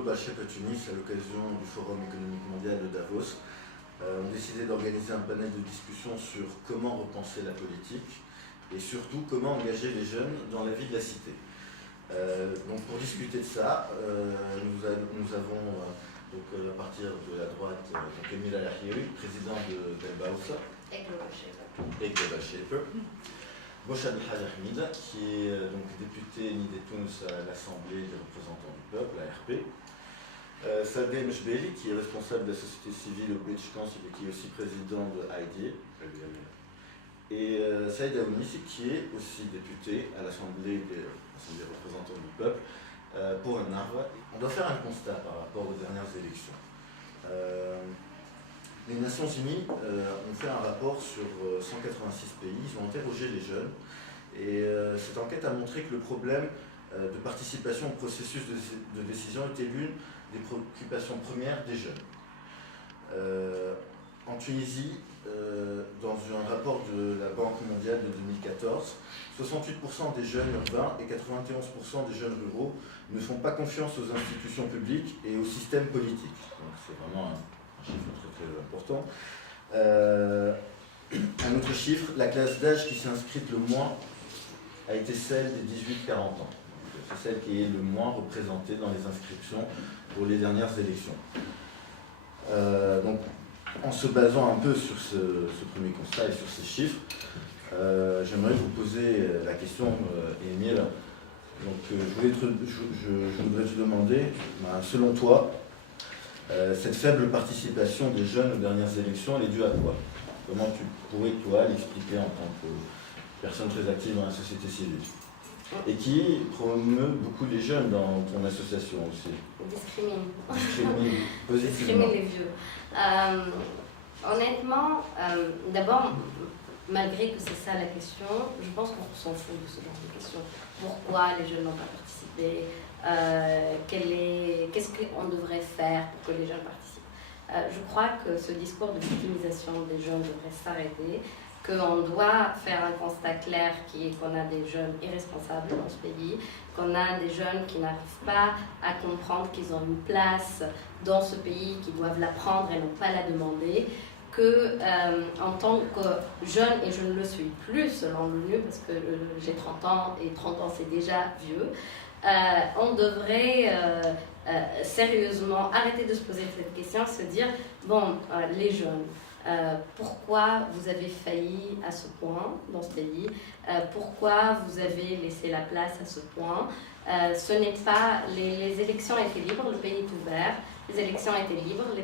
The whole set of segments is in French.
Global Shape à Tunis à l'occasion du Forum économique mondial de Davos ont décidé d'organiser un panel de discussion sur comment repenser la politique et surtout comment engager les jeunes dans la vie de la cité. Donc pour discuter de ça, nous avons donc, à partir de la droite Emile Al-Ahiri, président d'El Baoussa et Global Shaper. Bochad El-Hajj Ahmed, qui est donc député Nidé Tounes à l'Assemblée des représentants du peuple, l'ARP. Sadeh Mechbeli, qui est responsable de la société civile au British Council et qui est aussi président de IDEA. Et Saïd Aounissi, qui est aussi député à l'Assemblée des représentants du peuple pour un arbre. On doit faire un constat par rapport aux dernières élections. Les Nations Unies ont fait un rapport sur 186 pays, ils ont interrogé les jeunes et cette enquête a montré que le problème de participation au processus de décision était l'une des préoccupations premières des jeunes. En Tunisie, dans un rapport de la Banque mondiale de 2014, 68% des jeunes urbains et 91% des jeunes ruraux ne font pas confiance aux institutions publiques et au système politique. Donc c'est vraiment un chiffre très important. Un autre chiffre, la classe d'âge qui s'est inscrite le moins a été celle des 18-40 ans. C'est celle qui est le moins représentée dans les inscriptions pour les dernières élections. Donc, en se basant un peu sur ce premier constat et sur ces chiffres, j'aimerais vous poser la question, Émile. Donc, je voudrais te demander, selon toi, cette faible participation des jeunes aux dernières élections, elle est due à quoi? Comment tu pourrais, toi, l'expliquer en tant que personne très active dans la société civile? Et qui promeut beaucoup les jeunes dans ton association aussi. Discrimine. Discrimine les vieux. Honnêtement, d'abord, malgré que c'est ça la question, je pense qu'on s'en fout de ce genre de questions. Pourquoi les jeunes n'ont pas participé? Qu'est-ce qu'on devrait faire pour que les jeunes participent? Je crois que ce discours de victimisation des jeunes devrait s'arrêter, qu'on doit faire un constat clair qui est qu'on a des jeunes irresponsables dans ce pays, qu'on a des jeunes qui n'arrivent pas à comprendre qu'ils ont une place dans ce pays, qu'ils doivent la prendre et non pas la demander, que en tant que jeune, et je ne le suis plus selon l'ONU parce que j'ai 30 ans et 30 ans c'est déjà vieux, on devrait sérieusement arrêter de se poser cette question, se dire, bon, les jeunes, pourquoi vous avez failli à ce point dans ce pays, pourquoi vous avez laissé la place à ce point. Ce n'est pas, les élections étaient libres, le pays est ouvert, les élections étaient libres, les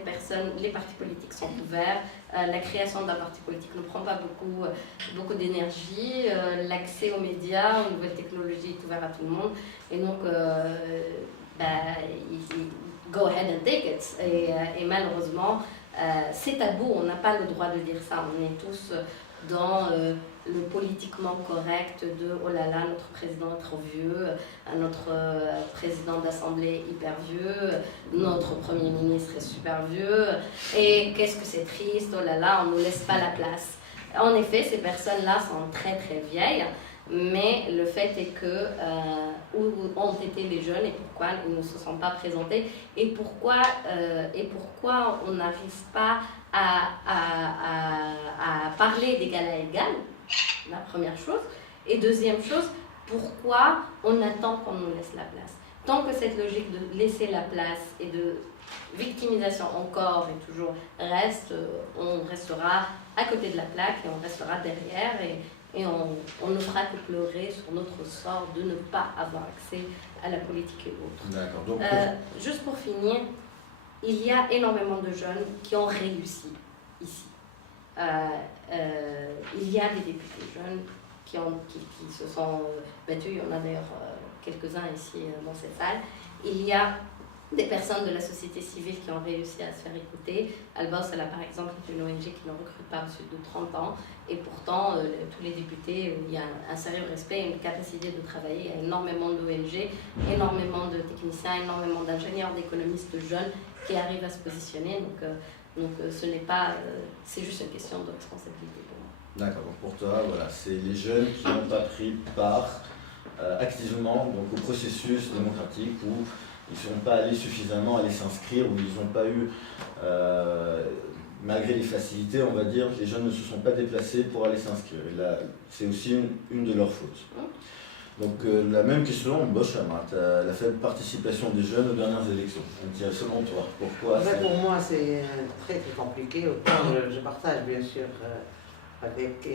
partis politiques sont ouverts, la création d'un parti politique ne prend pas beaucoup d'énergie, l'accès aux médias, aux nouvelles technologies est ouvert à tout le monde, et donc go ahead and take it. Et malheureusement, c'est tabou, on n'a pas le droit de dire ça, on est tous dans le politiquement correct de oh là là, notre président est trop vieux, notre président d'assemblée hyper vieux, notre premier ministre est super vieux, et qu'est-ce que c'est triste, oh là là, on ne nous laisse pas la place. En effet, ces personnes-là sont très très vieilles, mais le fait est que où ont été les jeunes et pourquoi ils ne se sont pas présentés et pourquoi on n'arrive pas à parler d'égal à égal, la première chose. Et deuxième chose, pourquoi on attend qu'on nous laisse la place. Tant que cette logique de laisser la place et de victimisation encore et toujours reste, on restera à côté de la plaque et on restera derrière et on ne fera que pleurer sur notre sort de ne pas avoir accès à la politique et autres. D'accord. Donc, juste pour finir, il y a énormément de jeunes qui ont réussi ici. Il y a des députés jeunes qui se sont battus, il y en a d'ailleurs quelques-uns ici dans cette salle. Il y a des personnes de la société civile qui ont réussi à se faire écouter. Al-Baoussa, par exemple, est une ONG qui ne recrute pas au-dessus de 30 ans. Et pourtant, tous les députés, il y a un sérieux respect et une capacité de travailler. Il y a énormément d'ONG, énormément de techniciens, énormément d'ingénieurs, d'économistes jeunes qui arrivent à se positionner. Donc ce n'est pas... c'est juste une question de responsabilité pour moi. D'accord. Donc pour toi, voilà, c'est les jeunes qui n'ont pas pris part activement donc, au processus démocratique où ils ne sont pas allés suffisamment aller s'inscrire, ou ils n'ont pas eu, malgré les facilités, on va dire, les jeunes ne se sont pas déplacés pour aller s'inscrire. Et là, c'est aussi une de leurs fautes. Donc la même question, Bochama, la faible participation des jeunes aux dernières élections. Selon toi, pourquoi? Pour moi, c'est très très compliqué. Autant je partage bien sûr avec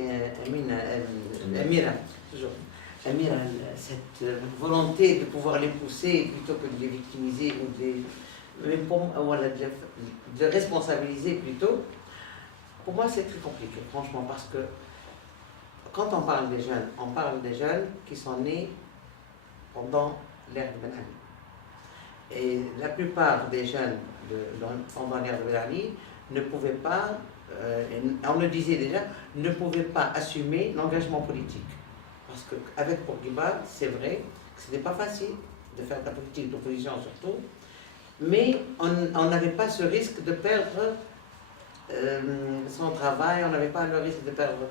Amira, toujours. Amira, cette volonté de pouvoir les pousser plutôt que de les victimiser ou de responsabiliser plutôt. Pour moi, c'est très compliqué, franchement, parce que quand on parle des jeunes qui sont nés pendant l'ère de Ben Ali. Et la plupart des jeunes pendant l'ère de Ben Ali ne pouvaient pas, on le disait déjà, ne pouvaient pas assumer l'engagement politique. Parce qu'avec Bourguiba, c'est vrai que ce n'était pas facile de faire de la politique d'opposition surtout, mais on n'avait pas ce risque de perdre son travail, on n'avait pas le risque de perdre,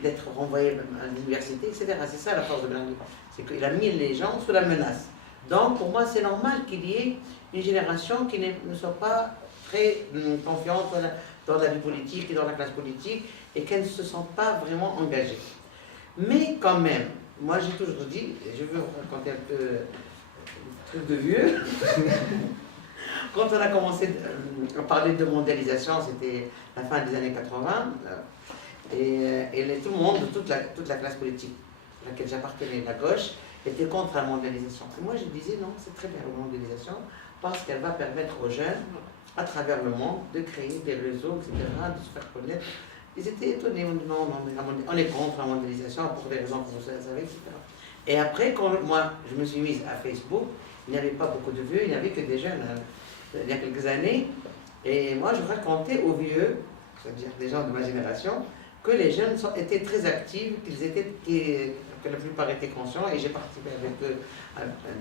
d'être renvoyé à l'université, etc. C'est ça la force de Ben Ali, c'est qu'il a mis les gens sous la menace. Donc pour moi c'est normal qu'il y ait une génération qui ne soit pas très confiante dans la vie politique et dans la classe politique et qu'elle ne se sent pas vraiment engagée. Mais quand même, moi j'ai toujours dit, et je veux vous raconter un peu un truc de vieux, quand on a commencé à parler de mondialisation, c'était la fin des années 80, et tout le monde, toute la classe politique à laquelle j'appartenais, la gauche, était contre la mondialisation. Et moi je disais non, c'est très bien la mondialisation, parce qu'elle va permettre aux jeunes, à travers le monde, de créer des réseaux, etc., de se faire connaître. Ils étaient étonnés, on dit non, on est contre la mondialisation pour des raisons que vous savez, etc. Et après, quand moi je me suis mise à Facebook, il n'y avait pas beaucoup de vieux, il n'y avait que des jeunes il y a quelques années. Et moi je racontais aux vieux, c'est-à-dire des gens de ma génération, que les jeunes étaient très actifs, que la plupart étaient conscients, et j'ai participé avec eux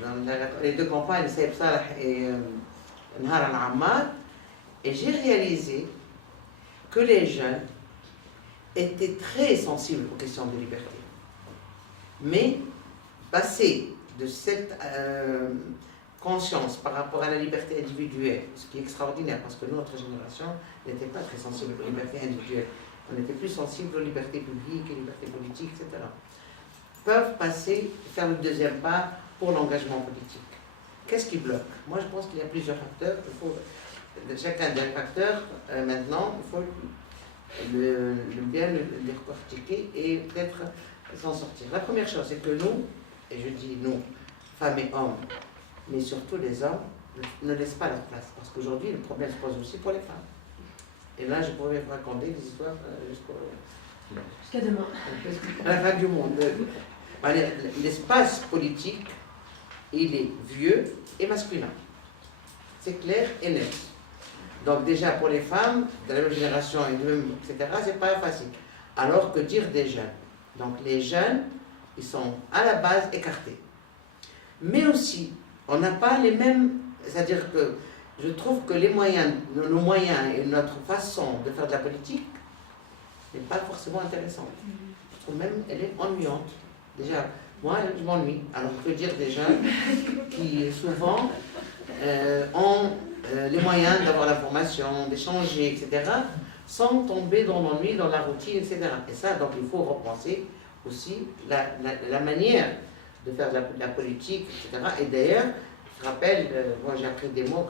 dans les deux campagnes, Saïb Salah et Nahar al-Ammar, et j'ai réalisé que les jeunes étaient très sensibles aux questions de liberté. Mais passer de cette conscience par rapport à la liberté individuelle, ce qui est extraordinaire, parce que notre génération n'était pas très sensible aux libertés individuelles, on était plus sensible aux libertés publiques, aux libertés politiques, etc., peuvent faire le deuxième pas pour l'engagement politique. Qu'est-ce qui bloque? Moi, je pense qu'il y a plusieurs facteurs. Chacun des facteurs, maintenant, il faut bien les recortiquer et peut-être s'en sortir. La première chose, c'est que nous, et je dis nous, femmes et hommes, mais surtout les hommes, ne laissent pas leur place. Parce qu'aujourd'hui, le problème se pose aussi pour les femmes. Et là, je pourrais vous raconter des histoires jusqu'à demain. À la fin du monde. L'espace politique, il est vieux et masculin. C'est clair et net. Donc déjà pour les femmes de la même génération, etc., c'est pas facile. Alors que dire des jeunes. Donc les jeunes, ils sont à la base écartés. Mais aussi, on n'a pas les mêmes... C'est-à-dire que je trouve que nos moyens et notre façon de faire de la politique n'est pas forcément intéressante. Je trouve même qu'elle est ennuyante. Déjà, moi, je m'ennuie. Alors que dire des jeunes qui souvent ont les moyens d'avoir l'information, d'échanger, etc., sans tomber dans l'ennui, dans la routine, etc. Et ça, donc il faut repenser aussi la manière de faire de la politique, etc. Et d'ailleurs, je rappelle, moi j'ai appris des mots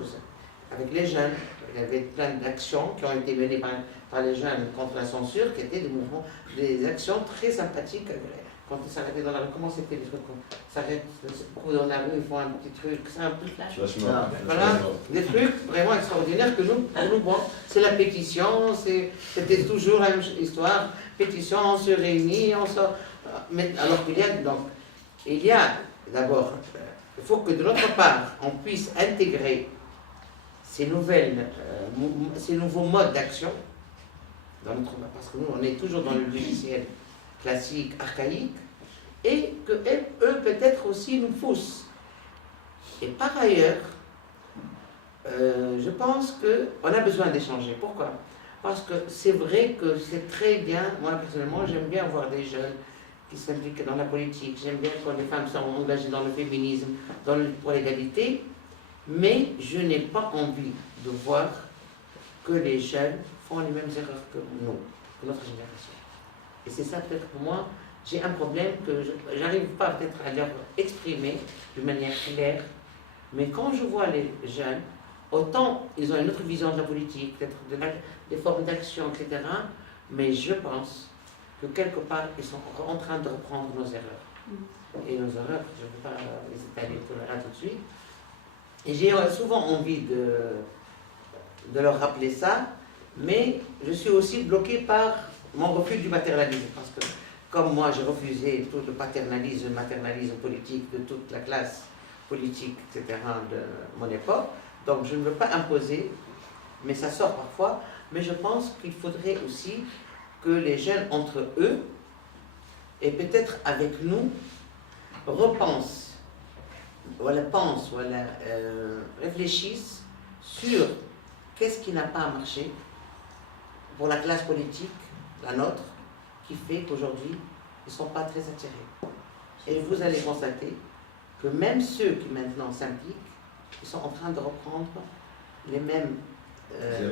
avec les jeunes. Il y avait plein d'actions qui ont été menées par les jeunes contre la censure, qui étaient des mouvements, des actions très sympathiques. Quand ils s'arrêtaient dans la rue, comment c'était les trucs? Ils s'arrêtent dans la rue, ils font un petit truc simple. Voilà, des trucs vraiment extraordinaires que nous, pour nous, bon, c'est la pétition, c'était toujours la même histoire. Pétition, on se réunit, mais alors il y a d'abord, il faut que de notre part, on puisse intégrer ces nouveaux modes d'action, parce que nous, on est toujours dans le logiciel classique, archaïque, et qu'eux, peut-être aussi, nous poussent. Et par ailleurs, je pense qu'on a besoin d'échanger. Pourquoi? Parce que c'est vrai que c'est très bien, moi personnellement, j'aime bien voir des jeunes qui s'impliquent dans la politique, j'aime bien quand les femmes sont engagées dans le féminisme, pour l'égalité, Mais je n'ai pas envie de voir que les jeunes font les mêmes erreurs que nous, que notre génération. Et c'est ça peut-être pour moi, j'ai un problème que je n'arrive pas peut-être à leur exprimer de manière claire, mais quand je vois les jeunes, autant ils ont une autre vision de la politique, peut-être des formes d'action, etc., mais je pense que quelque part, ils sont en train de reprendre nos erreurs. Et nos erreurs, je ne vais pas les étaler là tout de suite. Et j'ai souvent envie de leur rappeler ça, mais je suis aussi bloquée par mon refus du maternalisme. Parce que, comme moi, j'ai refusé tout le paternalisme, maternalisme politique de toute la classe politique, etc., de mon époque, donc je ne veux pas imposer, mais ça sort parfois, mais je pense qu'il faudrait aussi que les jeunes entre eux, et peut-être avec nous, repensent, pensent, réfléchissent sur qu'est-ce qui n'a pas marché pour la classe politique, la nôtre, qui fait qu'aujourd'hui, ils ne sont pas très attirés. Et vous allez constater que même ceux qui maintenant s'impliquent, ils sont en train de reprendre les mêmes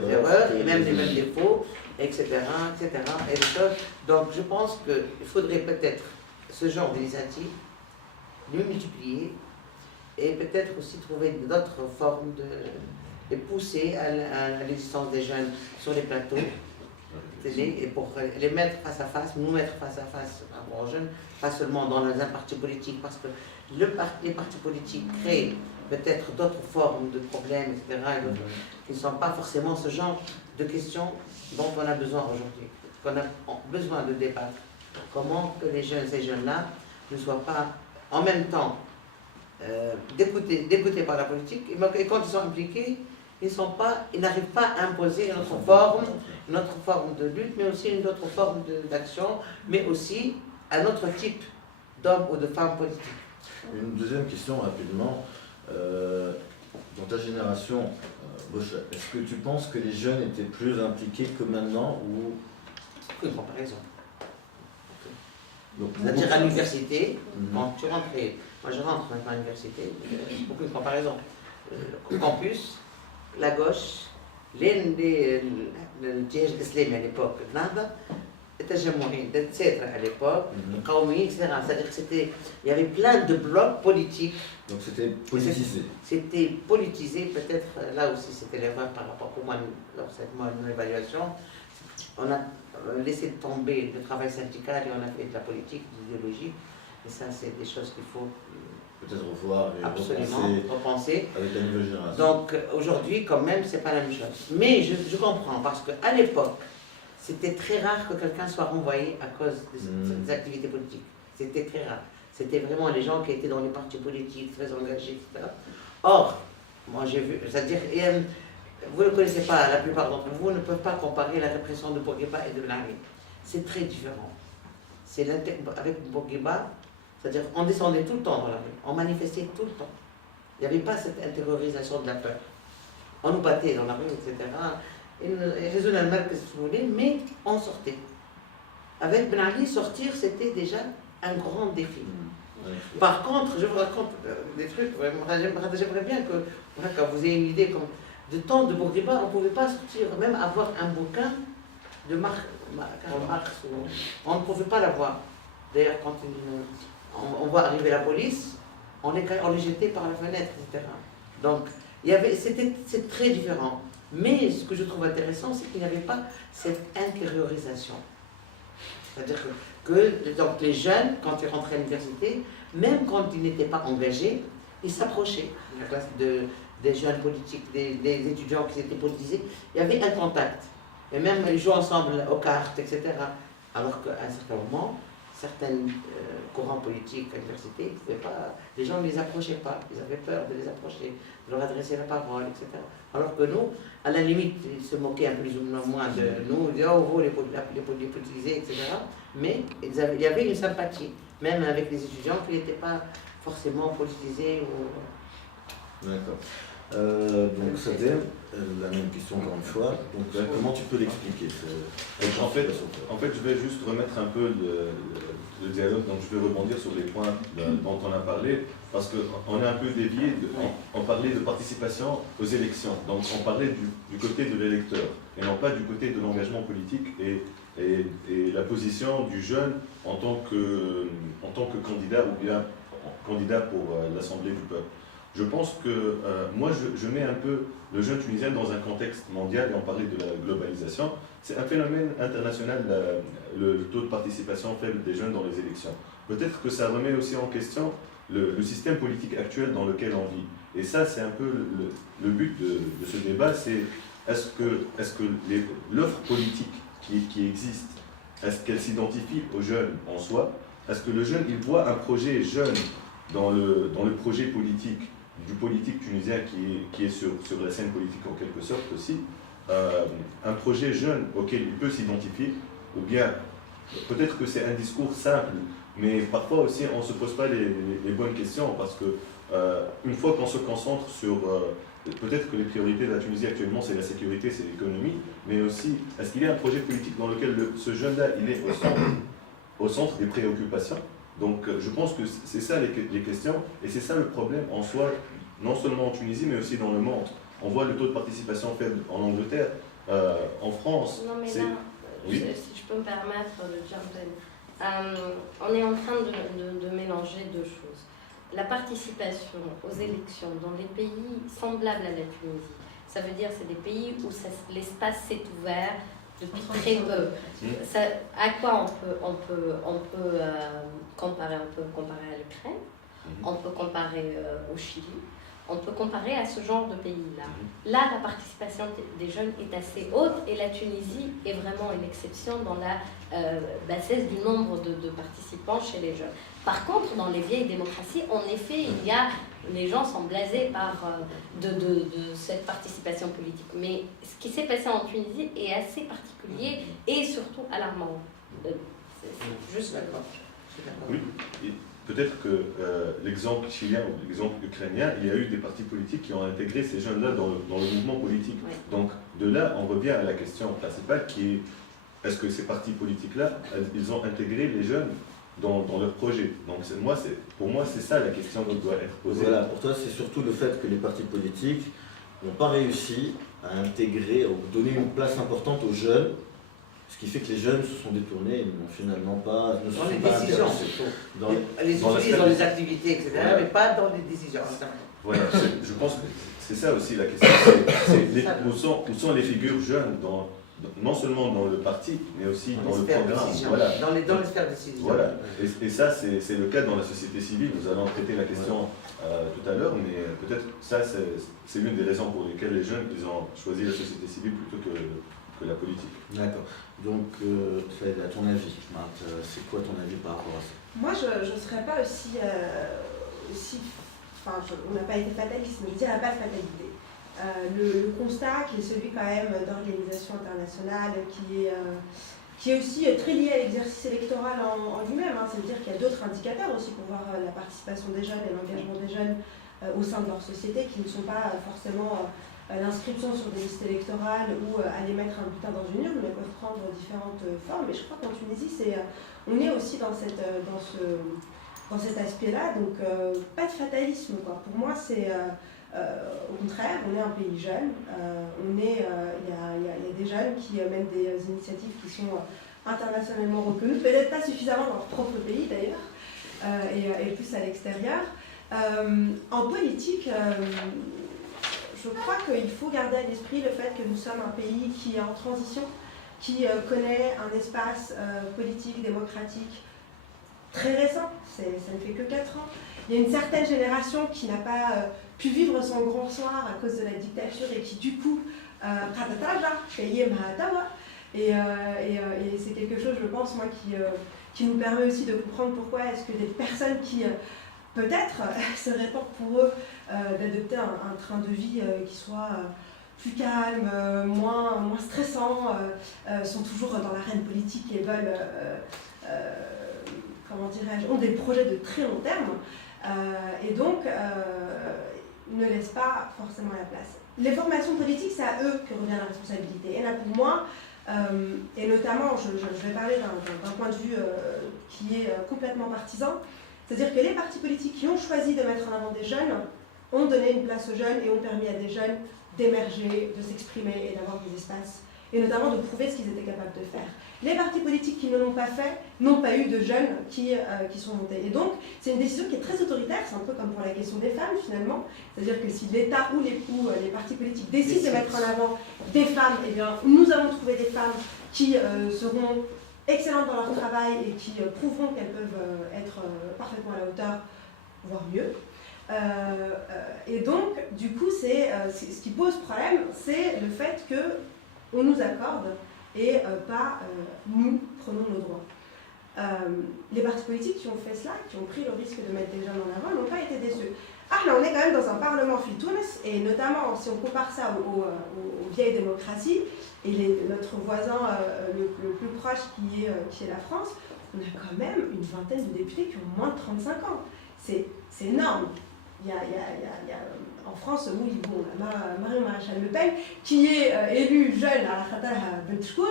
erreurs, et même les mêmes défauts, etc. Donc je pense qu'il faudrait peut-être ce genre d'initiative le multiplier et peut-être aussi trouver d'autres formes de pousser à l'existence des jeunes sur les plateaux télé et pour les mettre face à face, nous mettre face à face aux jeunes, pas seulement dans un parti politique, parce que les partis politiques créent peut-être d'autres formes de problèmes, etc., qui ne sont pas forcément ce genre de questions dont on a besoin aujourd'hui, qu'on a besoin de débattre. Comment que ces jeunes-là ne soient pas en même temps dégoûtés par la politique, et quand ils sont impliqués, ils n'arrivent pas à imposer une autre forme de lutte, mais aussi une autre forme d'action, mais aussi un autre type d'hommes ou de femmes politiques. Une deuxième question rapidement. Dans ta génération, Bocha, est-ce que tu penses que les jeunes étaient plus impliqués que maintenant ou... Aucune comparaison. C'est-à-dire à l'université, quand tu rentrais, moi je rentre maintenant à l'université, aucune comparaison. Au campus, la gauche, le Djihad islami à l'époque, nada, etc. à l'époque, le Qaoumi, etc. C'est-à-dire qu'il y avait plein de blocs politiques. Donc c'était politisé. C'était politisé, peut-être là aussi c'était l'erreur par rapport au moins mon évaluation. On a laissé tomber le travail syndical et on a fait de la politique, de l'idéologie. Et ça, c'est des choses qu'il faut peut-être revoir et absolument repenser avec la nouvelle génération. Donc aujourd'hui, quand même, c'est pas la même chose. Mais je comprends, parce qu'à l'époque, c'était très rare que quelqu'un soit renvoyé à cause des activités politiques. C'était très rare. C'était vraiment les gens qui étaient dans les partis politiques, très engagés, etc. Or, moi j'ai vu, c'est-à-dire, vous ne connaissez pas, la plupart d'entre vous ne peuvent pas comparer la répression de Bourguiba et de Benali. C'est très différent. Avec Bourguiba, c'est-à-dire on descendait tout le temps dans la rue, on manifestait tout le temps. Il n'y avait pas cette intériorisation de la peur. On nous battait dans la rue, etc. Raisonnablement, que vous voulez, mais on sortait. Avec Ben Ali, sortir, c'était déjà un grand défi. Par contre, je vous raconte des trucs, j'aimerais bien que quand vous ayez une idée, comme de temps de Bourguiba, on ne pouvait pas sortir, même avoir un bouquin de Karl Marx, on ne pouvait pas l'avoir. D'ailleurs, quand on voit arriver la police, on les jetait par la fenêtre, etc. Donc, c'est très différent. Mais ce que je trouve intéressant, c'est qu'il n'y avait pas cette intériorisation. C'est-à-dire que donc les jeunes, quand ils rentraient à l'université, même quand ils n'étaient pas engagés, ils s'approchaient de la classe des jeunes politiques, des étudiants qui étaient politisés. Il y avait un contact. Et même ils jouaient ensemble aux cartes, etc. Alors qu'à un certain moment, certains courants politiques à l'université, les gens ne les approchaient pas. Ils avaient peur de les approcher, de leur adresser la parole, etc. Alors que nous, à la limite, ils se moquaient un peu plus ou moins de nous, ils disaient, oh, vous les politisés, etc. Mais il y avait une sympathie, même avec les étudiants qui n'étaient pas forcément politisés. D'accord. Donc c'était la même question encore une fois. Donc comment tu peux l'expliquer En fait, je vais juste remettre un peu le dialogue, donc je vais rebondir sur les points dont on a parlé, parce qu'on a un peu dévié, on parlait de participation aux élections, donc on parlait du côté de l'électeur, et non pas du côté de l'engagement politique et la position du jeune en tant que candidat ou bien candidat pour l'Assemblée du peuple. Je pense que moi, je mets un peu le jeune tunisien dans un contexte mondial, et on parlait de la globalisation. C'est un phénomène international, le taux de participation faible des jeunes dans les élections. Peut-être que ça remet aussi en question le système politique actuel dans lequel on vit. Et ça, c'est un peu le but de ce débat, c'est est-ce que l'offre politique qui existe, est-ce qu'elle s'identifie aux jeunes en soi? Est-ce que le jeune, il voit un projet jeune dans le projet politique, du politique tunisien qui est sur la scène politique en quelque sorte aussi, un projet jeune auquel il peut s'identifier, ou bien peut-être que c'est un discours simple, mais parfois aussi on ne se pose pas les bonnes questions, parce que une fois qu'on se concentre sur, peut-être que les priorités de la Tunisie actuellement c'est la sécurité, c'est l'économie, mais aussi est-ce qu'il y a un projet politique dans lequel ce jeune-là il est au centre des préoccupations? Donc je pense que c'est ça les questions, et c'est ça le problème en soi, non seulement en Tunisie, mais aussi dans le monde. On voit le taux de participation faible en Angleterre, en France. Non mais là, oui. si je peux me permettre de jump in, on est en train de mélanger deux choses. La participation aux élections dans des pays semblables à la Tunisie, ça veut dire c'est des pays où l'espace s'est ouvert depuis très peu. Ça, à quoi on peut comparer? On peut comparer à l'Ukraine, on peut comparer au Chili, on peut comparer à ce genre de pays-là. Là, la participation des jeunes est assez haute, et la Tunisie est vraiment une exception dans la bassesse du nombre de participants chez les jeunes. Par contre, dans les vieilles démocraties, en effet, les gens sont blasés par de cette participation politique. Mais ce qui s'est passé en Tunisie est assez particulier et surtout alarmant. C'est juste d'accord. Oui, et peut-être que l'exemple chilien ou l'exemple ukrainien, il y a eu des partis politiques qui ont intégré ces jeunes-là dans le mouvement politique. Oui. Donc de là, on revient à la question principale qui est, est-ce que ces partis politiques-là, ils ont intégré les jeunes dans leur projet? Donc pour moi, c'est ça la question qui doit être posée. Voilà, pour toi, c'est surtout le fait que les partis politiques n'ont pas réussi à intégrer, à donner une place importante aux jeunes, ce qui fait que les jeunes se sont détournés et n'ont finalement pas... Dans les décisions, les utilisent dans les activités, etc., voilà. Mais pas dans les décisions. Voilà, je pense que c'est ça aussi la question. Où sont les figures jeunes non seulement dans le parti, mais aussi dans le programme. Voilà. Dans les sphères décisionnelles. Voilà. Et ça, c'est le cas dans la société civile. Nous allons traiter la question tout à l'heure, mais peut-être ça, c'est l'une des raisons pour lesquelles les jeunes ils ont choisi la société civile plutôt que la politique. D'accord. Donc, à ton avis, Marthe, c'est quoi ton avis par rapport à ça? Moi, je ne serais pas aussi enfin, on n'a pas été fataliste, mais je dirais pas de fatalité. Le constat qui est celui quand même d'organisation internationale, qui est aussi très lié à l'exercice électoral en lui-même. C'est-à-dire qu'il y a d'autres indicateurs aussi pour voir la participation des jeunes et l'engagement des jeunes au sein de leur société, qui ne sont pas forcément l'inscription sur des listes électorales ou aller mettre un bulletin dans une urne, mais peuvent prendre différentes formes. Et je crois qu'en Tunisie, on est aussi dans cet aspect-là, donc pas de fatalisme, quoi. Pour moi, c'est au contraire, on est un pays jeune, il y a des jeunes qui mènent des initiatives qui sont internationalement reconnues, peut-être pas suffisamment dans leur propre pays d'ailleurs, et plus à l'extérieur. En politique, je crois qu'il faut garder à l'esprit le fait que nous sommes un pays qui est en transition, qui connaît un espace politique, démocratique très récent, ça ne fait que 4 ans. Il y a une certaine génération qui n'a pas pu vivre son grand soir à cause de la dictature et qui du coup et c'est quelque chose, je pense, moi, qui nous permet aussi de comprendre pourquoi est-ce que des personnes qui peut-être seraient temps pour eux d'adopter un train de vie qui soit plus calme, moins stressant, sont toujours dans l'arène politique et veulent, comment dirais-je, ont des projets de très long terme. Et donc, ne laissent pas forcément la place. Les formations politiques, c'est à eux que revient la responsabilité. Et là, pour moi, et notamment, je vais parler d'un point de vue qui est complètement partisan, c'est-à-dire que les partis politiques qui ont choisi de mettre en avant des jeunes ont donné une place aux jeunes et ont permis à des jeunes d'émerger, de s'exprimer et d'avoir des espaces, et notamment de prouver ce qu'ils étaient capables de faire. Les partis politiques qui ne l'ont pas fait n'ont pas eu de jeunes qui sont montés. Et donc, c'est une décision qui est très autoritaire, c'est un peu comme pour la question des femmes finalement, c'est-à-dire que si l'État ou les partis politiques décident de mettre en avant des femmes, eh bien, nous allons trouver des femmes qui seront excellentes dans leur travail et qui prouveront qu'elles peuvent être parfaitement à la hauteur, voire mieux. Et donc, du coup, ce qui pose problème, c'est le fait qu'on nous accorde et pas nous prenons nos droits. Les partis politiques qui ont fait cela, qui ont pris le risque de mettre des jeunes en avant, n'ont pas été déçus. Ah, là, on est quand même dans un parlement Tunis, et notamment si on compare ça aux vieilles démocraties, et notre voisin le plus proche qui est la France, on a quand même une vingtaine de députés qui ont moins de 35 ans. C'est énorme. Il y a en France, oui, bon, Marion Maréchal Le Pen, qui est élue jeune à la Khatah Bentchkoul,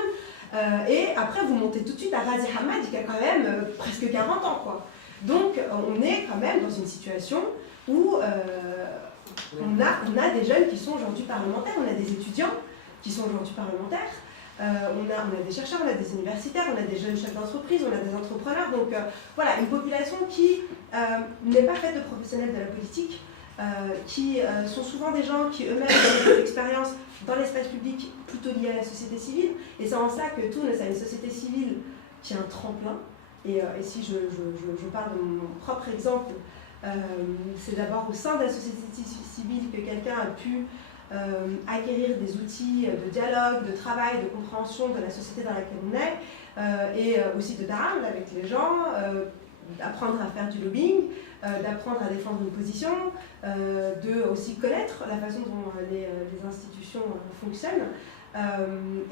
et après vous montez tout de suite à Razi Hamad, qui a quand même presque 40 ans, quoi. Donc on est quand même dans une situation où on a des jeunes qui sont aujourd'hui parlementaires, on a des étudiants qui sont aujourd'hui parlementaires, on a des chercheurs, on a des universitaires, on a des jeunes chefs d'entreprise, on a des entrepreneurs. Donc voilà, une population qui n'est pas faite de professionnels de la politique, qui sont souvent des gens qui eux-mêmes ont des expériences dans l'espace public plutôt liées à la société civile. Et c'est en ça que Tunis a une société civile qui est un tremplin. Et si je parle de mon propre exemple, c'est d'abord au sein de la société civile que quelqu'un a pu acquérir des outils de dialogue, de travail, de compréhension de la société dans laquelle on est, et aussi de dialogue avec les gens, d'apprendre à faire du lobbying, d'apprendre à défendre une position, de aussi connaître la façon dont les institutions fonctionnent.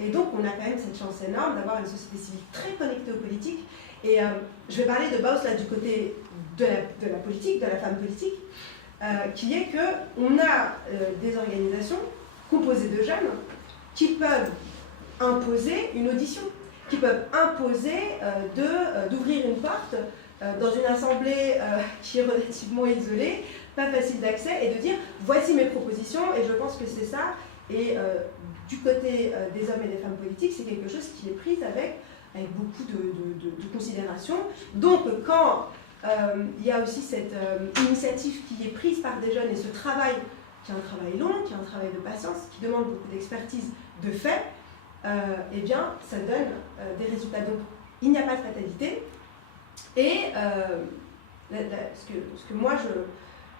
Et donc on a quand même cette chance énorme d'avoir une société civile très connectée aux politiques. Et je vais parler de Baus là du côté de la politique, de la femme politique, qui est qu'on a des organisations composées de jeunes qui peuvent imposer une audition, qui peuvent imposer d'ouvrir une porte dans une assemblée qui est relativement isolée, pas facile d'accès, et de dire voici mes propositions, et je pense que c'est ça. Et du côté des hommes et des femmes politiques, c'est quelque chose qui est pris avec beaucoup de considération. Donc quand il y a aussi cette initiative qui est prise par des jeunes, et ce travail, qui est un travail long, qui est un travail de patience, qui demande beaucoup d'expertise, de fait, eh bien, ça donne des résultats. Donc, il n'y a pas de fatalité. Et ce que moi,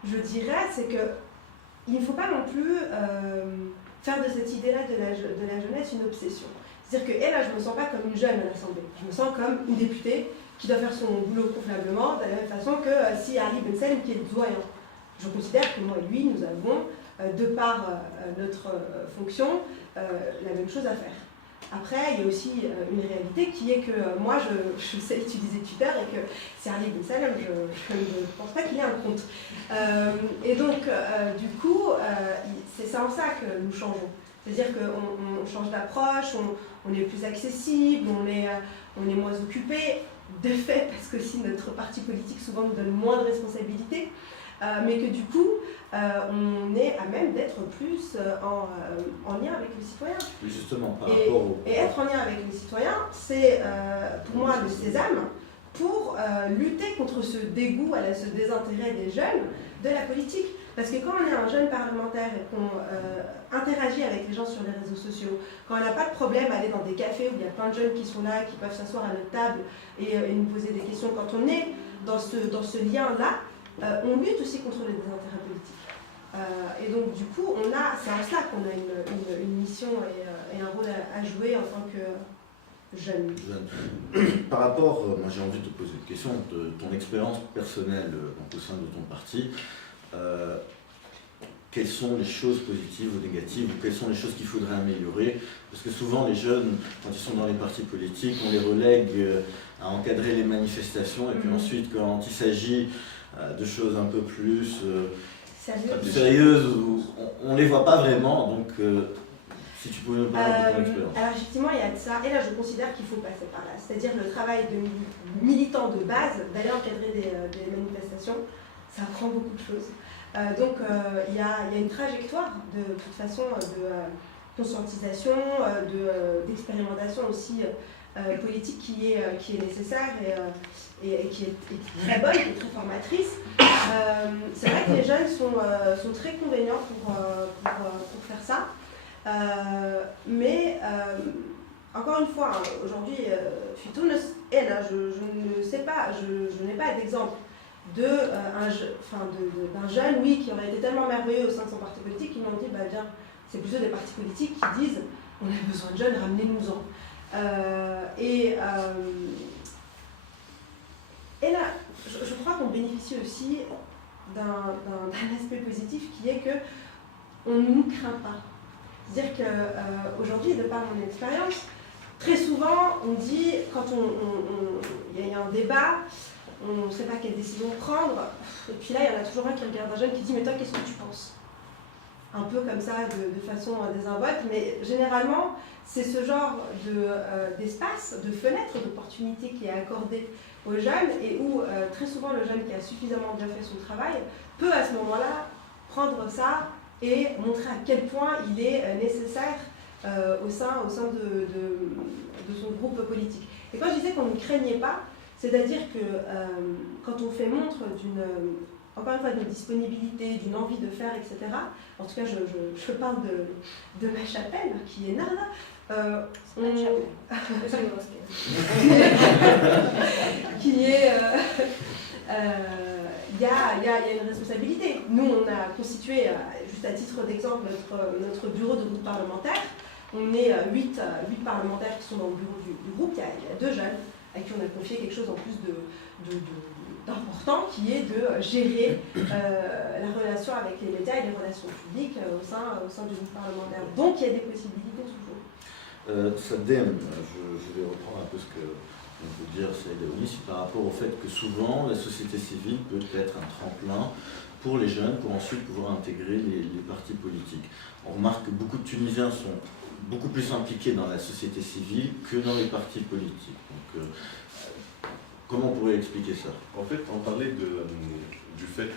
je dirais, c'est qu'il ne faut pas non plus faire de cette idée-là de la jeunesse une obsession. C'est-à-dire que, là, je ne me sens pas comme une jeune à l'Assemblée. Je me sens comme une députée qui doit faire son boulot convenablement, de la même façon que si Ali Ben Salem qui est le doyen. Je considère que moi et lui, nous avons, de par notre fonction, la même chose à faire. Après, il y a aussi une réalité qui est que moi, je sais utiliser Twitter, et que c'est Ali Ben Salem, je ne pense pas qu'il ait un compte. Et donc, du coup, c'est ça en ça que nous changeons. C'est-à-dire qu'on change d'approche, on est plus accessible, on est moins occupé, de fait, parce que si notre parti politique souvent nous donne moins de responsabilités, mais que du coup, on est à même d'être plus en lien avec les citoyens. Oui, justement, par rapport au... Et être en lien avec les citoyens, c'est pour moi le sésame pour lutter contre ce dégoût, ce désintérêt des jeunes de la politique. Parce que quand on est un jeune parlementaire et qu'on interagit avec les gens sur les réseaux sociaux, quand on n'a pas de problème à aller dans des cafés où il y a plein de jeunes qui sont là, qui peuvent s'asseoir à notre table et nous poser des questions, quand on est dans ce lien-là, on lutte aussi contre les désintérêts politiques. Et donc du coup, c'est en ça qu'on a une mission et un rôle à jouer en tant que jeune. Par rapport, moi j'ai envie de te poser une question, de ton expérience personnelle au sein de ton parti. Quelles sont les choses positives ou négatives, ou quelles sont les choses qu'il faudrait améliorer? Parce que souvent les jeunes, quand ils sont dans les partis politiques, on les relègue à encadrer les manifestations, et puis ensuite quand il s'agit de choses un peu plus sérieuses où on ne les voit pas vraiment. Donc, si tu pouvais nous parler de ton expérience. Alors effectivement, il y a de ça, et là je considère qu'il faut passer par là. C'est-à-dire le travail de militant de base, d'aller encadrer des manifestations, ça apprend beaucoup de choses. Donc il y a une trajectoire de toute façon de conscientisation, d'expérimentation aussi politique qui est nécessaire et qui est très bonne, qui est très formatrice. C'est vrai que les jeunes sont très convaincants pour faire ça. Mais encore une fois, hein, aujourd'hui, Futur est là, je ne sais pas, je n'ai pas d'exemple d'un jeune, oui, qui aurait été tellement merveilleux au sein de son parti politique, qui m'ont dit, bah bien, c'est plutôt des partis politiques qui disent, on a besoin de jeunes, ramenez-nous-en. Et là, je crois qu'on bénéficie aussi d'un aspect positif qui est que on ne nous craint pas. C'est-à-dire qu'aujourd'hui, de par mon expérience, très souvent, on dit, quand il y a un débat, on ne sait pas quelle décision prendre, et puis là, il y en a toujours un qui regarde un jeune qui dit « mais toi, qu'est-ce que tu penses ?» Un peu comme ça, de façon désinvolte, mais généralement, c'est ce genre d'espace, de fenêtre, d'opportunité qui est accordé aux jeunes, et où très souvent, le jeune qui a suffisamment bien fait son travail peut à ce moment-là prendre ça et montrer à quel point il est nécessaire au sein de son groupe politique. Et quand je disais qu'on ne craignait pas, c'est-à-dire que quand on fait montre encore une fois, d'une disponibilité, d'une envie de faire, etc. En tout cas, je parle de ma chapelle, qui est Narda. Qui est... Il y a une responsabilité. Nous, on a constitué, juste à titre d'exemple, notre bureau de groupe parlementaire. On est 8 parlementaires qui sont dans le bureau du groupe. Il y a 2 jeunes à qui on a confié quelque chose en plus d'important, qui est de gérer la relation avec les médias et les relations publiques au sein du groupe parlementaire. Donc, il y a des possibilités toujours. Sadem, je vais reprendre un peu ce qu'on peut dire, c'est par rapport au fait que souvent la société civile peut être un tremplin pour les jeunes pour ensuite pouvoir intégrer les partis politiques. On remarque que beaucoup de Tunisiens sont beaucoup plus impliqués dans la société civile que dans les partis politiques. Donc, comment on pourrait expliquer ça? En fait, on parlait du fait,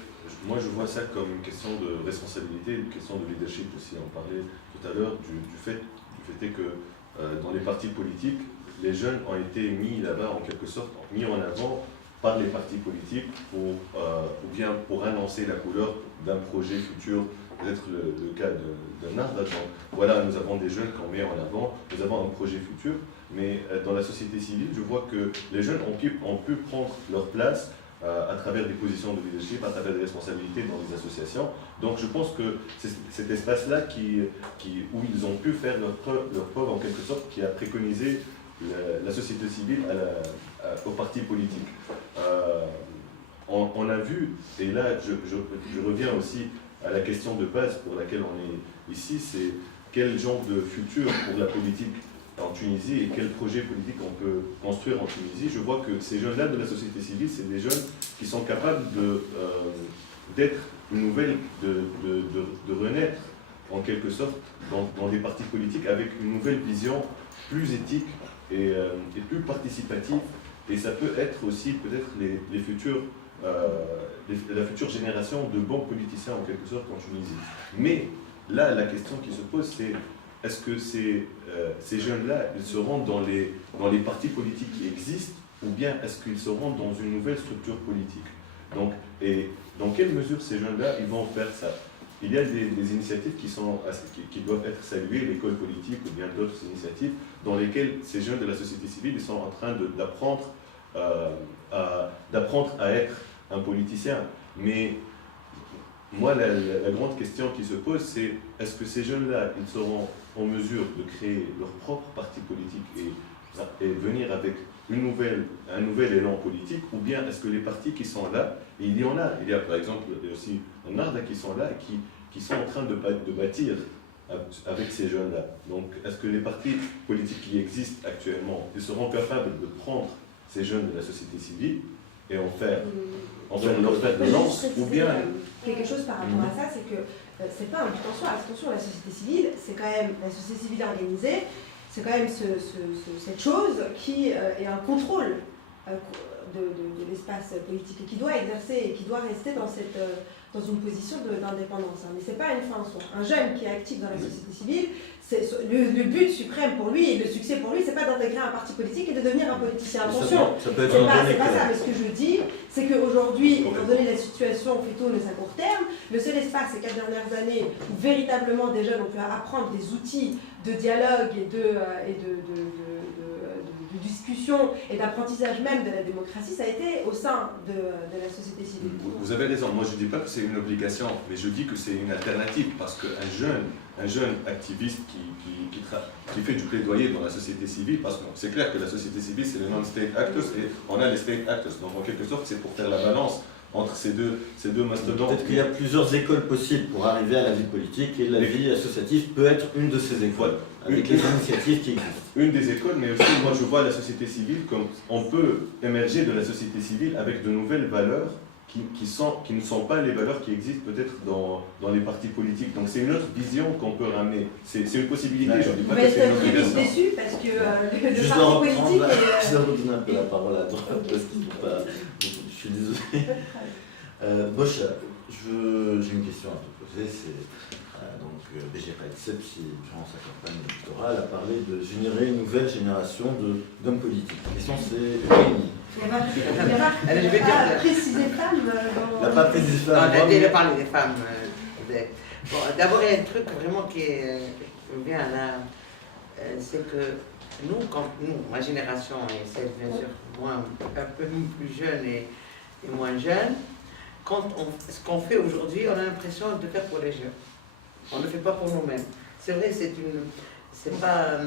moi je vois ça comme une question de responsabilité, une question de leadership aussi. On parlait tout à l'heure du fait que dans les partis politiques, les jeunes ont été mis là-bas en quelque sorte, mis en avant par les partis politiques ou bien pour annoncer la couleur d'un projet futur, peut-être le cas de Narda. Voilà, nous avons des jeunes qu'on met en avant, nous avons un projet futur, mais dans la société civile, je vois que les jeunes ont pu prendre leur place à travers des positions de leadership, à travers des responsabilités dans les associations. Donc je pense que c'est cet espace-là où ils ont pu faire leur preuve en quelque sorte, qui a préconisé la société civile au parti politique. On a vu, et là je reviens aussi à la question de base pour laquelle on est ici, c'est quel genre de futur pour la politique en Tunisie et quel projet politique on peut construire en Tunisie. Je vois que ces jeunes-là de la société civile, c'est des jeunes qui sont capables d'être une nouvelle, de renaître en quelque sorte dans des partis politiques avec une nouvelle vision plus éthique et plus participative. Et ça peut être aussi peut-être la future génération de bons politiciens en quelque sorte en Tunisie. Mais là, la question qui se pose, c'est est-ce que ces jeunes-là, ils seront dans les partis politiques qui existent ou bien est-ce qu'ils seront dans une nouvelle structure politique? Donc, et dans quelle mesure ces jeunes-là, ils vont faire ça? Il y a des initiatives qui doivent être saluées, l'école politique ou bien d'autres initiatives, dans lesquelles ces jeunes de la société civile ils sont en train d'apprendre à être un politicien. Mais moi, la grande question qui se pose, c'est est-ce que ces jeunes-là, ils seront en mesure de créer leur propre parti politique et venir avec un nouvel élan politique, ou bien est-ce que les partis qui sont là, et il y a par exemple aussi Narda qui sont là, qui sont en train de bâtir avec ces jeunes-là. Donc est-ce que les partis politiques qui existent actuellement, ils seront capables de prendre ces jeunes de la société civile et en faire leur fer de Mais lance, juste ou préciser, bien... quelque chose par rapport à ça, c'est que c'est pas un but en soi. Attention, la société civile, c'est quand même la société civile organisée, c'est quand même cette chose qui est un contrôle de l'espace politique et qui doit exercer et qui doit rester dans une position d'indépendance. Mais c'est pas une fin en soi. Un jeune qui est actif dans la société civile, le but suprême pour lui et le succès pour lui, c'est pas d'intégrer un parti politique et de devenir un politicien. Attention, ça peut être c'est pas ça. Mais ce que je dis, c'est qu'aujourd'hui, étant donné la situation, on fait tourner à court terme, le seul espace ces 4 dernières années où véritablement des jeunes ont pu apprendre des outils de dialogue et de discussion et d'apprentissage même de la démocratie, ça a été au sein de la société civile. Vous avez raison, moi je ne dis pas que c'est une obligation, mais je dis que c'est une alternative, parce qu'un jeune activiste qui fait du plaidoyer dans la société civile, parce que c'est clair que la société civile c'est les non-state actors et on a les state actors, donc en quelque sorte c'est pour faire la balance entre ces deux mastodontes. Peut-être qu'il y a plusieurs écoles possibles pour arriver à la vie politique et la vie associative peut être une de ces écoles, avec les initiatives qui existent. Une des écoles, mais aussi moi je vois la société civile comme on peut émerger de la société civile avec de nouvelles valeurs qui ne sont pas les valeurs qui existent peut-être dans les partis politiques. Donc c'est une autre vision qu'on peut ramener. C'est une possibilité, je ne dis On pas va que c'est une être très vite obligation. déçus parce que le Je parti dois politique je dois redonner un peu la parole à droite parce qu'ils n'ont pas... Je suis désolé. Bosch, j'ai une question à te poser. C'est Béjir Aïtseb, durant sa campagne électorale, a parlé de générer une nouvelle génération d'hommes politiques. La question c'est réunie. Il n'y a pas précisé femmes dans... Il n'a pas précisé femmes. On a déjà parlé des femmes. Bon, d'abord, il y a un truc vraiment qui me vient là, c'est que nous, ma génération, et celle bien sûr un peu plus jeune et moins jeune, ce qu'on fait aujourd'hui, on a l'impression de faire pour les jeunes. On ne le fait pas pour nous-mêmes. C'est vrai, c'est pas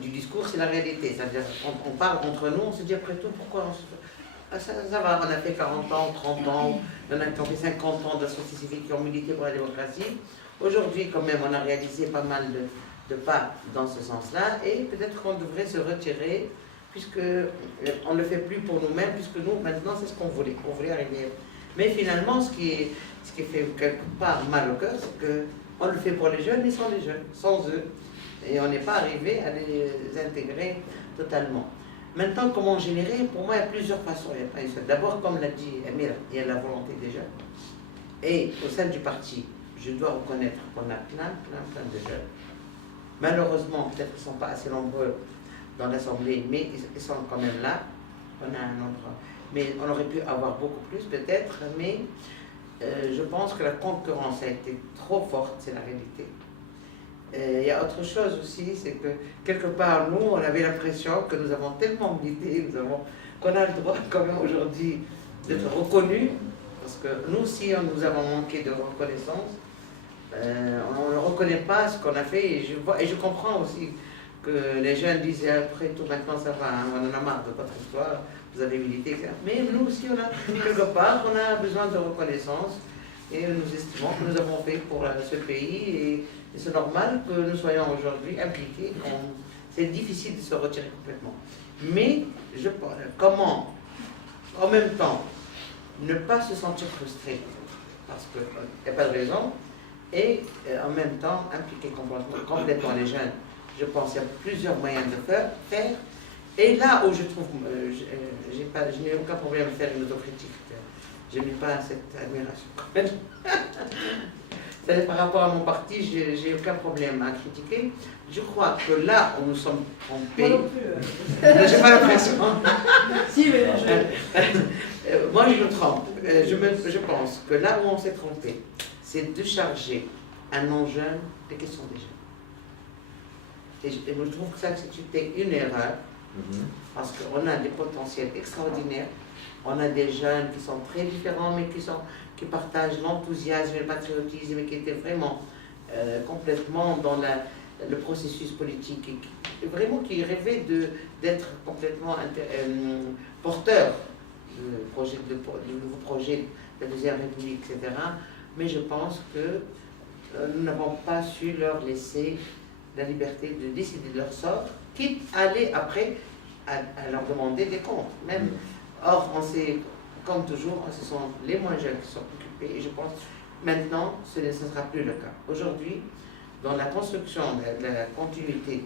du discours, c'est la réalité. C'est-à-dire, on parle entre nous, on se dit après tout, pourquoi on se fait... ça va, on a fait 40 ans, 30 ans, il y en a qui ont fait 50 ans de la société civile qui ont milité pour la démocratie. Aujourd'hui, quand même, on a réalisé pas mal de pas dans ce sens-là, et peut-être qu'on devrait se retirer, puisque on ne le fait plus pour nous-mêmes, puisque nous, maintenant, c'est ce qu'on voulait. On voulait arriver. Mais finalement, ce qui fait quelque part mal au cœur, c'est qu'on le fait pour les jeunes et sans les jeunes, sans eux. Et on n'est pas arrivé à les intégrer totalement. Maintenant, comment générer? Pour moi, il y a plusieurs façons. Il y a pas une seule. D'abord, comme l'a dit Amir, il y a la volonté des jeunes. Et au sein du parti, je dois reconnaître qu'on a plein de jeunes. Malheureusement, peut-être qu'ils ne sont pas assez nombreux dans l'Assemblée, mais ils sont quand même là. On a un nombre. Mais on aurait pu avoir beaucoup plus peut-être, mais je pense que la concurrence a été trop forte, c'est la réalité. Il y a autre chose aussi, c'est que quelque part, nous, on avait l'impression que nous avons tellement milité, qu'on a le droit quand même aujourd'hui d'être reconnus, parce que nous aussi, nous avons manqué de reconnaissance. On ne reconnaît pas ce qu'on a fait, et je comprends aussi que les jeunes disent après tout, maintenant ça va, hein, on en a marre de votre histoire, vous avez milité, etc. Mais nous aussi, quelque part, on a besoin de reconnaissance, et nous estimons que nous avons fait pour ce pays, et c'est normal que nous soyons aujourd'hui impliqués. C'est difficile de se retirer complètement. Mais comment, en même temps, ne pas se sentir frustré, parce qu'il n'y a pas de raison, et en même temps impliquer complètement les jeunes. Je pense qu'il y a plusieurs moyens de faire. Et là où je trouve, je n'ai aucun problème à faire une autocritique. Je n'ai pas cette admiration quand même. C'est-à-dire par rapport à mon parti, j'ai aucun problème à critiquer. Je crois que là où nous sommes trompés... Moi non plus. J'ai pas l'impression. Si, mais moi je me trompe. Je pense que là où on s'est trompé, c'est de charger un non-jeune des questions des jeunes. Et je trouve que ça c'était une erreur, parce qu'on a des potentiels extraordinaires. On a des jeunes qui sont très différents, mais qui partagent l'enthousiasme et le patriotisme, et qui étaient vraiment complètement dans le processus politique, et vraiment qui rêvaient d'être complètement porteurs du nouveau projet de la Deuxième République, etc. Mais je pense que nous n'avons pas su leur laisser la liberté de décider de leur sort, quitte à aller après à leur demander des comptes. Même Or, on sait, comme toujours, ce sont les moins jeunes qui sont occupés et je pense maintenant, ce ne sera plus le cas. Aujourd'hui, dans la construction, la continuité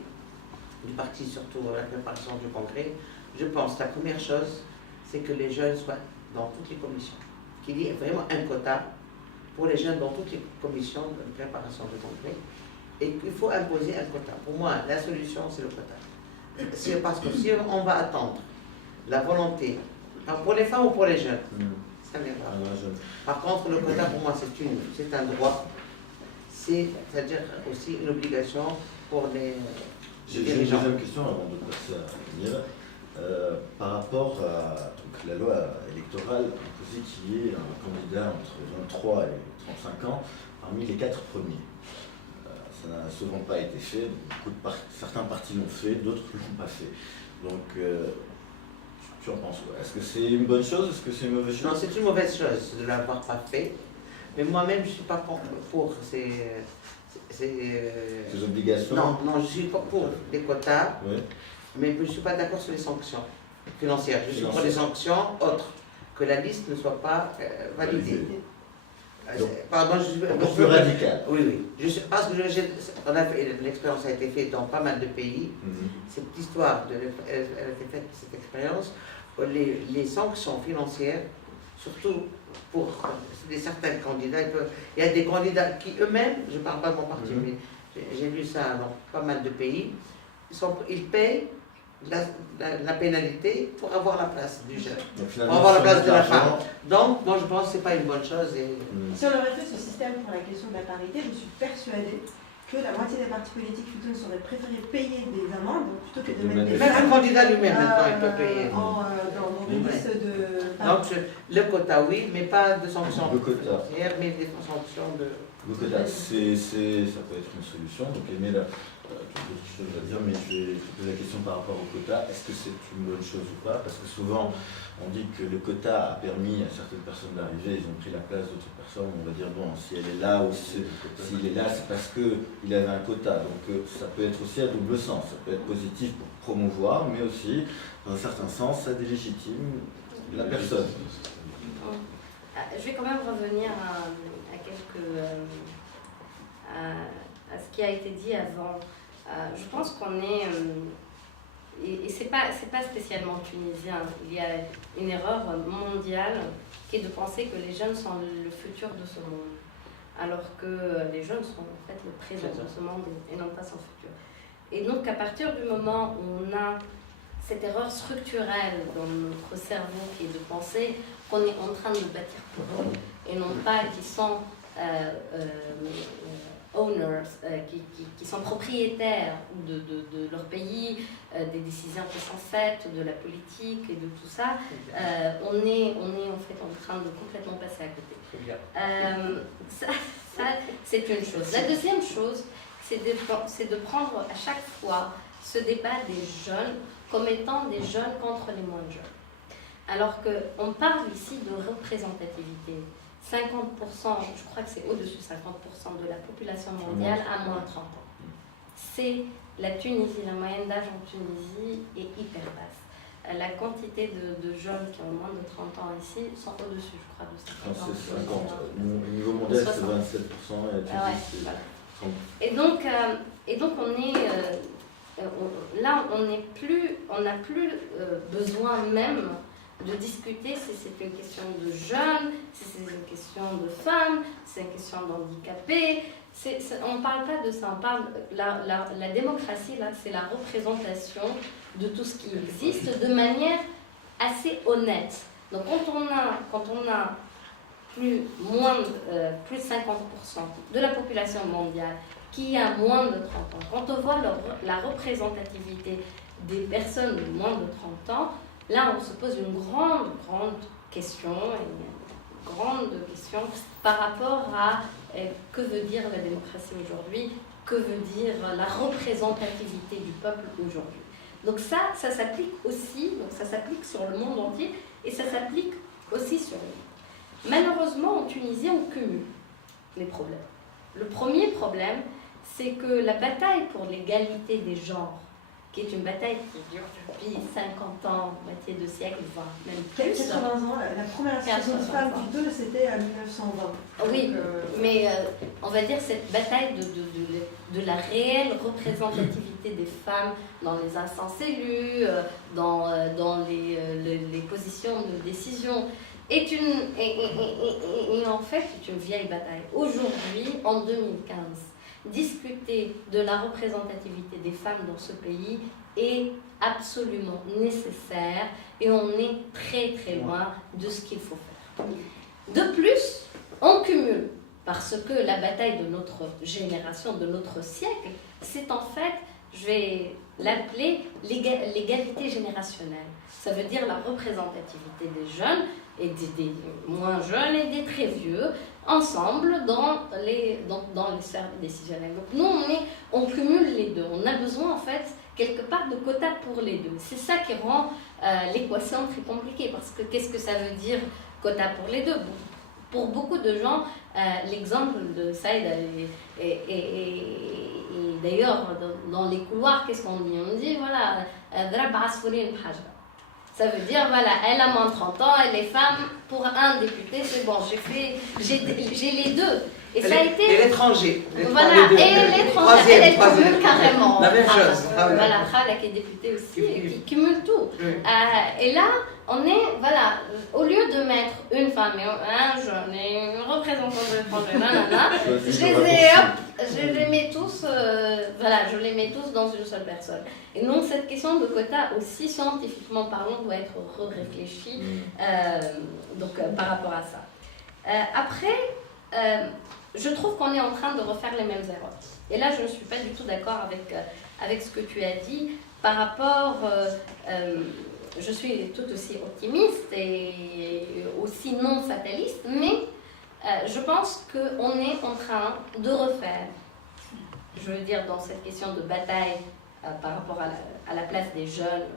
du parti, surtout la préparation du congrès, je pense que la première chose, c'est que les jeunes soient dans toutes les commissions. Qu'il y ait vraiment un quota pour les jeunes dans toutes les commissions de préparation du congrès et qu'il faut imposer un quota. Pour moi, la solution, c'est le quota. C'est parce que si on va attendre la volonté, pour les femmes ou pour les jeunes, ça viendra. Par contre, le quota, pour moi, c'est un droit. C'est-à-dire aussi une obligation pour les J'ai une deuxième question avant de passer à Niel. Par rapport à donc, la loi électorale imposait qu'il y ait un candidat entre 23 et 35 ans parmi les 4 premiers. Ça n'a souvent pas été fait. Certains partis l'ont fait, d'autres ne l'ont pas fait. Donc, tu en penses quoi? Est-ce que c'est une bonne chose? Est-ce que c'est une mauvaise chose? Non, c'est une mauvaise chose de ne l'avoir pas fait. Mais moi-même, je ne suis pas pour ces obligations? Non, je suis pas pour les quotas, Oui. mais je ne suis pas d'accord sur les sanctions financières. Je suis pour les sanctions autres, que la liste ne soit pas validée. Pardon, encore plus radical. Oui. Parce que l'expérience a été faite dans pas mal de pays. Cette histoire, elle a été faite, cette expérience, les sanctions financières, surtout pour certains candidats, il y a des candidats qui eux-mêmes, je ne parle pas de mon parti, mais j'ai lu ça dans pas mal de pays, ils payent la pénalité pour avoir la place du jeune, pour avoir la place de la femme. Donc, moi je pense que ce n'est pas une bonne chose. Si on aurait fait ce système pour la question de la parité, je suis persuadée que la moitié des partis politiques plutôt seraient préférés payer des amendes plutôt que de mettre des femmes. Même un candidat lui-même maintenant il peut payer. Dans des listes de... Donc le quota oui, mais pas de sanctions financières, mais des sanctions de... Le quota, ça peut être une solution. Donc, Emile, tu as d'autres choses à dire, mais je vais te poser la question par rapport au quota. Est-ce que c'est une bonne chose ou pas? Parce que souvent, on dit que le quota a permis à certaines personnes d'arriver, ils ont pris la place d'autres personnes. On va dire, bon, si elle est là ou s'il est là, c'est parce qu'il avait un quota. Donc, ça peut être aussi à double sens. Ça peut être positif pour promouvoir, mais aussi, dans un certain sens, ça délégitime la personne. Je vais quand même revenir à ce qui a été dit avant. Je pense qu'on est, et c'est pas spécialement tunisien, il y a une erreur mondiale qui est de penser que les jeunes sont le futur de ce monde, alors que les jeunes sont en fait le présent de ce monde et non pas son futur. Et donc à partir du moment où on a cette erreur structurelle dans notre cerveau qui est de penser qu'on est en train de bâtir pour eux et non pas qu'ils sont owners, qui sont propriétaires de leur pays, des décisions qui sont faites, de la politique et de tout ça, on est en fait en train de complètement passer à côté. Ça c'est une chose. La deuxième chose, c'est de prendre à chaque fois ce débat des jeunes comme étant des jeunes contre les moins jeunes. Alors qu'on parle ici de représentativité. 50%, je crois que c'est au-dessus de 50% de la population mondiale a moins de 30 ans. C'est la Tunisie, la moyenne d'âge en Tunisie est hyper basse. La quantité de jeunes qui ont moins de 30 ans ici sont au-dessus, je crois, de 50 ans. C'est 50. Au niveau mondial, c'est 27% et la Tunisie, c'est 30%. Et donc on est... là, on n'a plus besoin même de discuter si c'est une question de jeunes, si c'est une question de femmes, si c'est une question d'handicapés. On ne parle pas de ça, on parle la démocratie, là, c'est la représentation de tout ce qui existe de manière assez honnête. Donc quand on a plus de 50% de la population mondiale qui a moins de 30 ans, quand on voit la représentativité des personnes de moins de 30 ans, là, on se pose une grande question, par rapport à que veut dire la démocratie aujourd'hui, que veut dire la représentativité du peuple aujourd'hui. Donc ça s'applique aussi, donc ça s'applique sur le monde entier et ça s'applique aussi sur nous. Malheureusement, en Tunisie, on cumule les problèmes. Le premier problème, c'est que la bataille pour l'égalité des genres qui est une bataille qui dure depuis 50 ans, moitié de siècle, voire même plus. 80 ans, la première association de femmes plutôt, c'était à 1920. Oui, Donc, mais on va dire cette bataille de la réelle représentativité des femmes dans les instances élues, dans les positions de décision, est en fait est une vieille bataille. Aujourd'hui, en 2015, discuter de la représentativité des femmes dans ce pays est absolument nécessaire et on est très très loin de ce qu'il faut faire. De plus, on cumule, parce que la bataille de notre génération, de notre siècle, c'est en fait, je vais l'appeler l'égalité générationnelle. Ça veut dire la représentativité des jeunes et des moins jeunes et des très vieux, ensemble dans les sphères décisionnelles. Donc nous, on cumule les deux. On a besoin, en fait, quelque part de quotas pour les deux. C'est ça qui rend l'équation très compliquée, parce que qu'est-ce que ça veut dire quota pour les deux? Pour beaucoup de gens, l'exemple de Saïd, et d'ailleurs, dans les couloirs, qu'est-ce qu'on dit? On dit, voilà, ça veut dire, voilà, elle a moins de 30 ans, elle est femme, pour un député, c'est bon, j'ai les deux. Et ça a été... Et l'étranger. Voilà, et l'étranger, elle cumule carrément. La même chose. Voilà, Khala qui est députée aussi, et qui cumule tout. Et là, on est, voilà, au lieu de mettre une femme et un jeune et une représentante de l'étranger, je les mets tous, voilà, je les mets tous dans une seule personne. Et donc cette question de quota aussi scientifiquement parlant doit être réfléchie par rapport à ça. Après, je trouve qu'on est en train de refaire les mêmes erreurs. Et là, je ne suis pas du tout d'accord avec ce que tu as dit par rapport... je suis tout aussi optimiste et aussi non fataliste, mais je pense qu'on est en train de refaire, je veux dire, dans cette question de bataille par rapport à la place des jeunes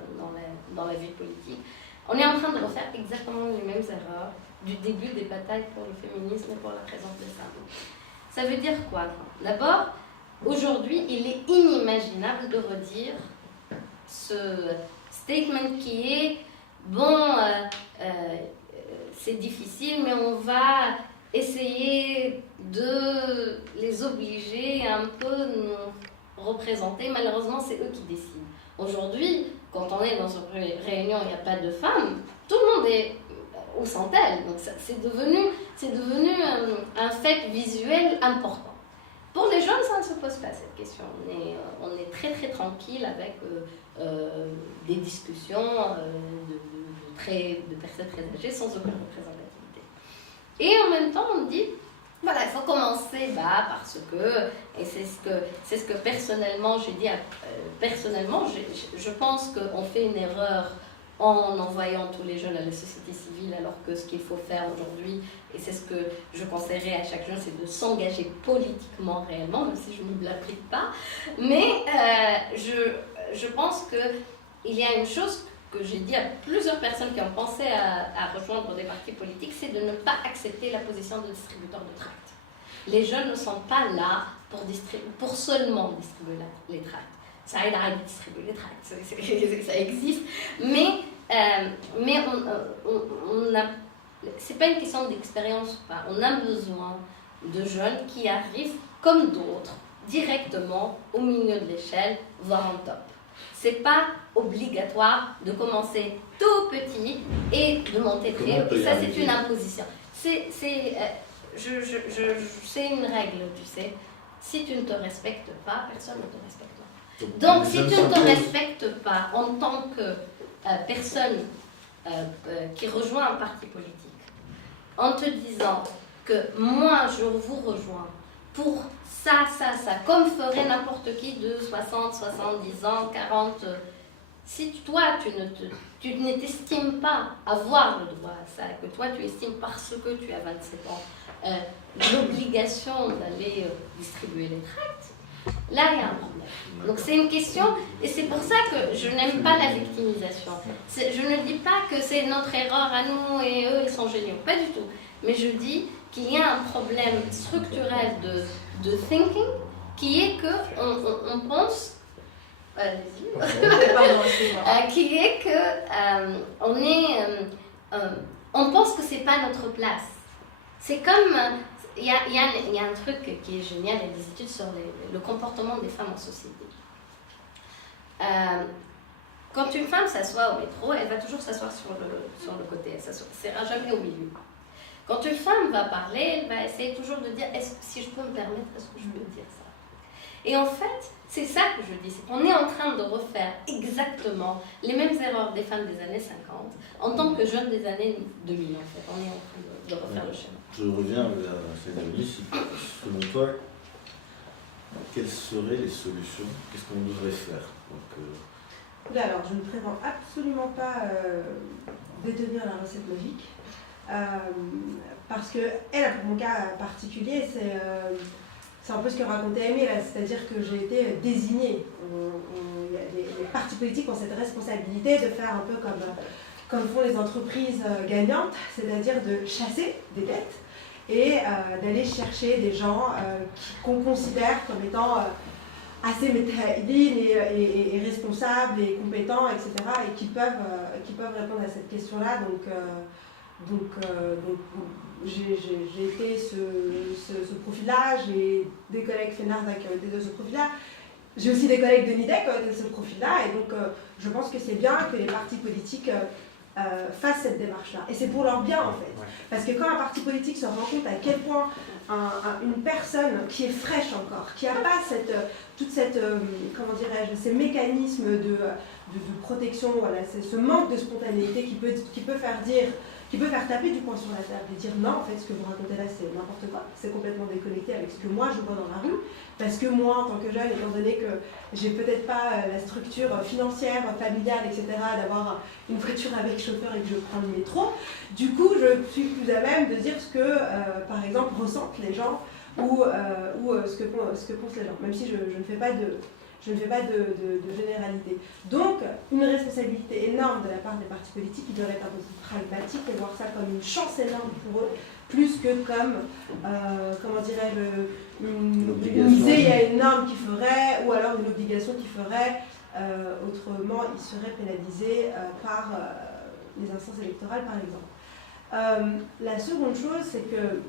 dans la vie politique, on est en train de refaire exactement les mêmes erreurs du début des batailles pour le féminisme et pour la présence des femmes. Ça veut dire quoi? D'abord, aujourd'hui, il est inimaginable de redire ce statement qui est bon, c'est difficile, mais on va essayer de les obliger à un peu nous représenter. Malheureusement, c'est eux qui décident. Aujourd'hui, quand on est dans une réunion, il n'y a pas de femmes, tout le monde est aux centaines. Donc c'est devenu un fait visuel important. Pour les jeunes, ça ne se pose pas cette question. On est très très tranquille avec des discussions de personnes très âgées sans aucune représentativité. Et en même temps, on dit, voilà, il faut commencer parce que, et c'est ce que personnellement, j'ai dit, personnellement, je pense qu'on fait une erreur en envoyant tous les jeunes à la société civile, alors que ce qu'il faut faire aujourd'hui, et c'est ce que je conseillerais à chaque jeune, c'est de s'engager politiquement réellement, même si je ne me l'applique pas. Mais je pense qu'il y a une chose que j'ai dit à plusieurs personnes qui ont pensé à rejoindre des partis politiques, c'est de ne pas accepter la position de distributeur de tracts. Les jeunes ne sont pas là pour seulement distribuer les tracts. Ça aide à distribuer les tracts, ça existe, mais c'est pas une question d'expérience ou pas. On a besoin de jeunes qui arrivent comme d'autres directement au milieu de l'échelle, voire en top. C'est pas obligatoire de commencer tout petit et de monter très haut. Et ça, c'est une imposition. C'est une règle, tu sais. Si tu ne te respectes pas, personne ne te respecte. Donc, si tu ne te respectes pas en tant que personne qui rejoint un parti politique, en te disant que moi, je vous rejoins pour ça, comme ferait n'importe qui de 60, 70 ans, 40, si toi, tu ne t'estimes pas avoir le droit à ça, que toi, tu estimes parce que tu as 27 ans, l'obligation d'aller distribuer les tracts, là, il y a un problème. Donc, c'est une question, et c'est pour ça que je n'aime pas la victimisation. Je ne dis pas que c'est notre erreur à nous et eux, ils sont géniaux. Pas du tout. Mais je dis qu'il y a un problème structurel de thinking qui est qu'on pense allez-y. Pardon, excusez-moi. Qui est que on pense que c'est pas notre place. C'est comme il y a un truc qui est génial, il y a des études sur le comportement des femmes en société. Quand une femme s'assoit au métro, elle va toujours s'asseoir sur le côté, elle ne sera jamais au milieu. Quand une femme va parler, elle va essayer toujours de dire si je peux me permettre, est-ce que je peux dire ça? Et en fait, c'est ça que je dis, c'est qu'on est en train de refaire exactement les mêmes erreurs des femmes des années 50 en tant que jeunes des années 2000 en fait. On est en train de refaire le schéma. Je reviens vers Céline. Selon toi, quelles seraient les solutions? Qu'est-ce qu'on devrait faire? Alors, je ne prétends absolument pas détenir la recette magique. Parce que elle, pour mon cas particulier, c'est un peu ce que racontait Aimé là, c'est-à-dire que j'ai été désignée. Les partis politiques ont cette responsabilité de faire un peu comme font les entreprises gagnantes, c'est-à-dire de chasser des têtes et d'aller chercher des gens qu'on considère comme étant assez métaïdines et responsables et compétents, etc. et qui peuvent répondre à cette question-là. Donc j'ai été ce profil-là, j'ai des collègues Fenarda qui ont été de ce profil-là, j'ai aussi des collègues de NIDEC qui ont été de ce profil-là, et donc je pense que c'est bien que les partis politiques fassent cette démarche-là. Et c'est pour leur bien en fait. Parce que quand un parti politique se rend compte à quel point une personne qui est fraîche encore, qui n'a pas comment dirais-je, ces mécanismes de protection, voilà, c'est ce manque de spontanéité qui peut faire taper du poing sur la table et dire non, en fait, ce que vous racontez là, c'est n'importe quoi, c'est complètement déconnecté avec ce que moi je vois dans la rue, parce que moi, en tant que jeune, étant donné que j'ai peut-être pas la structure financière, familiale, etc., d'avoir une voiture avec chauffeur et que je prends le métro, du coup, je suis plus à même de dire ce que, par exemple, ressentent les gens ou ce que pensent les gens, même si je ne fais pas de généralité. Donc, une responsabilité énorme de la part des partis politiques, qui doivent être un peu plus pragmatiques et voir ça comme une chance énorme pour eux, plus que comme, comment dirais-je, une zéia énorme qui ferait, ou alors une obligation qui ferait, autrement, ils seraient pénalisés par les instances électorales, par exemple. La seconde chose, c'est que,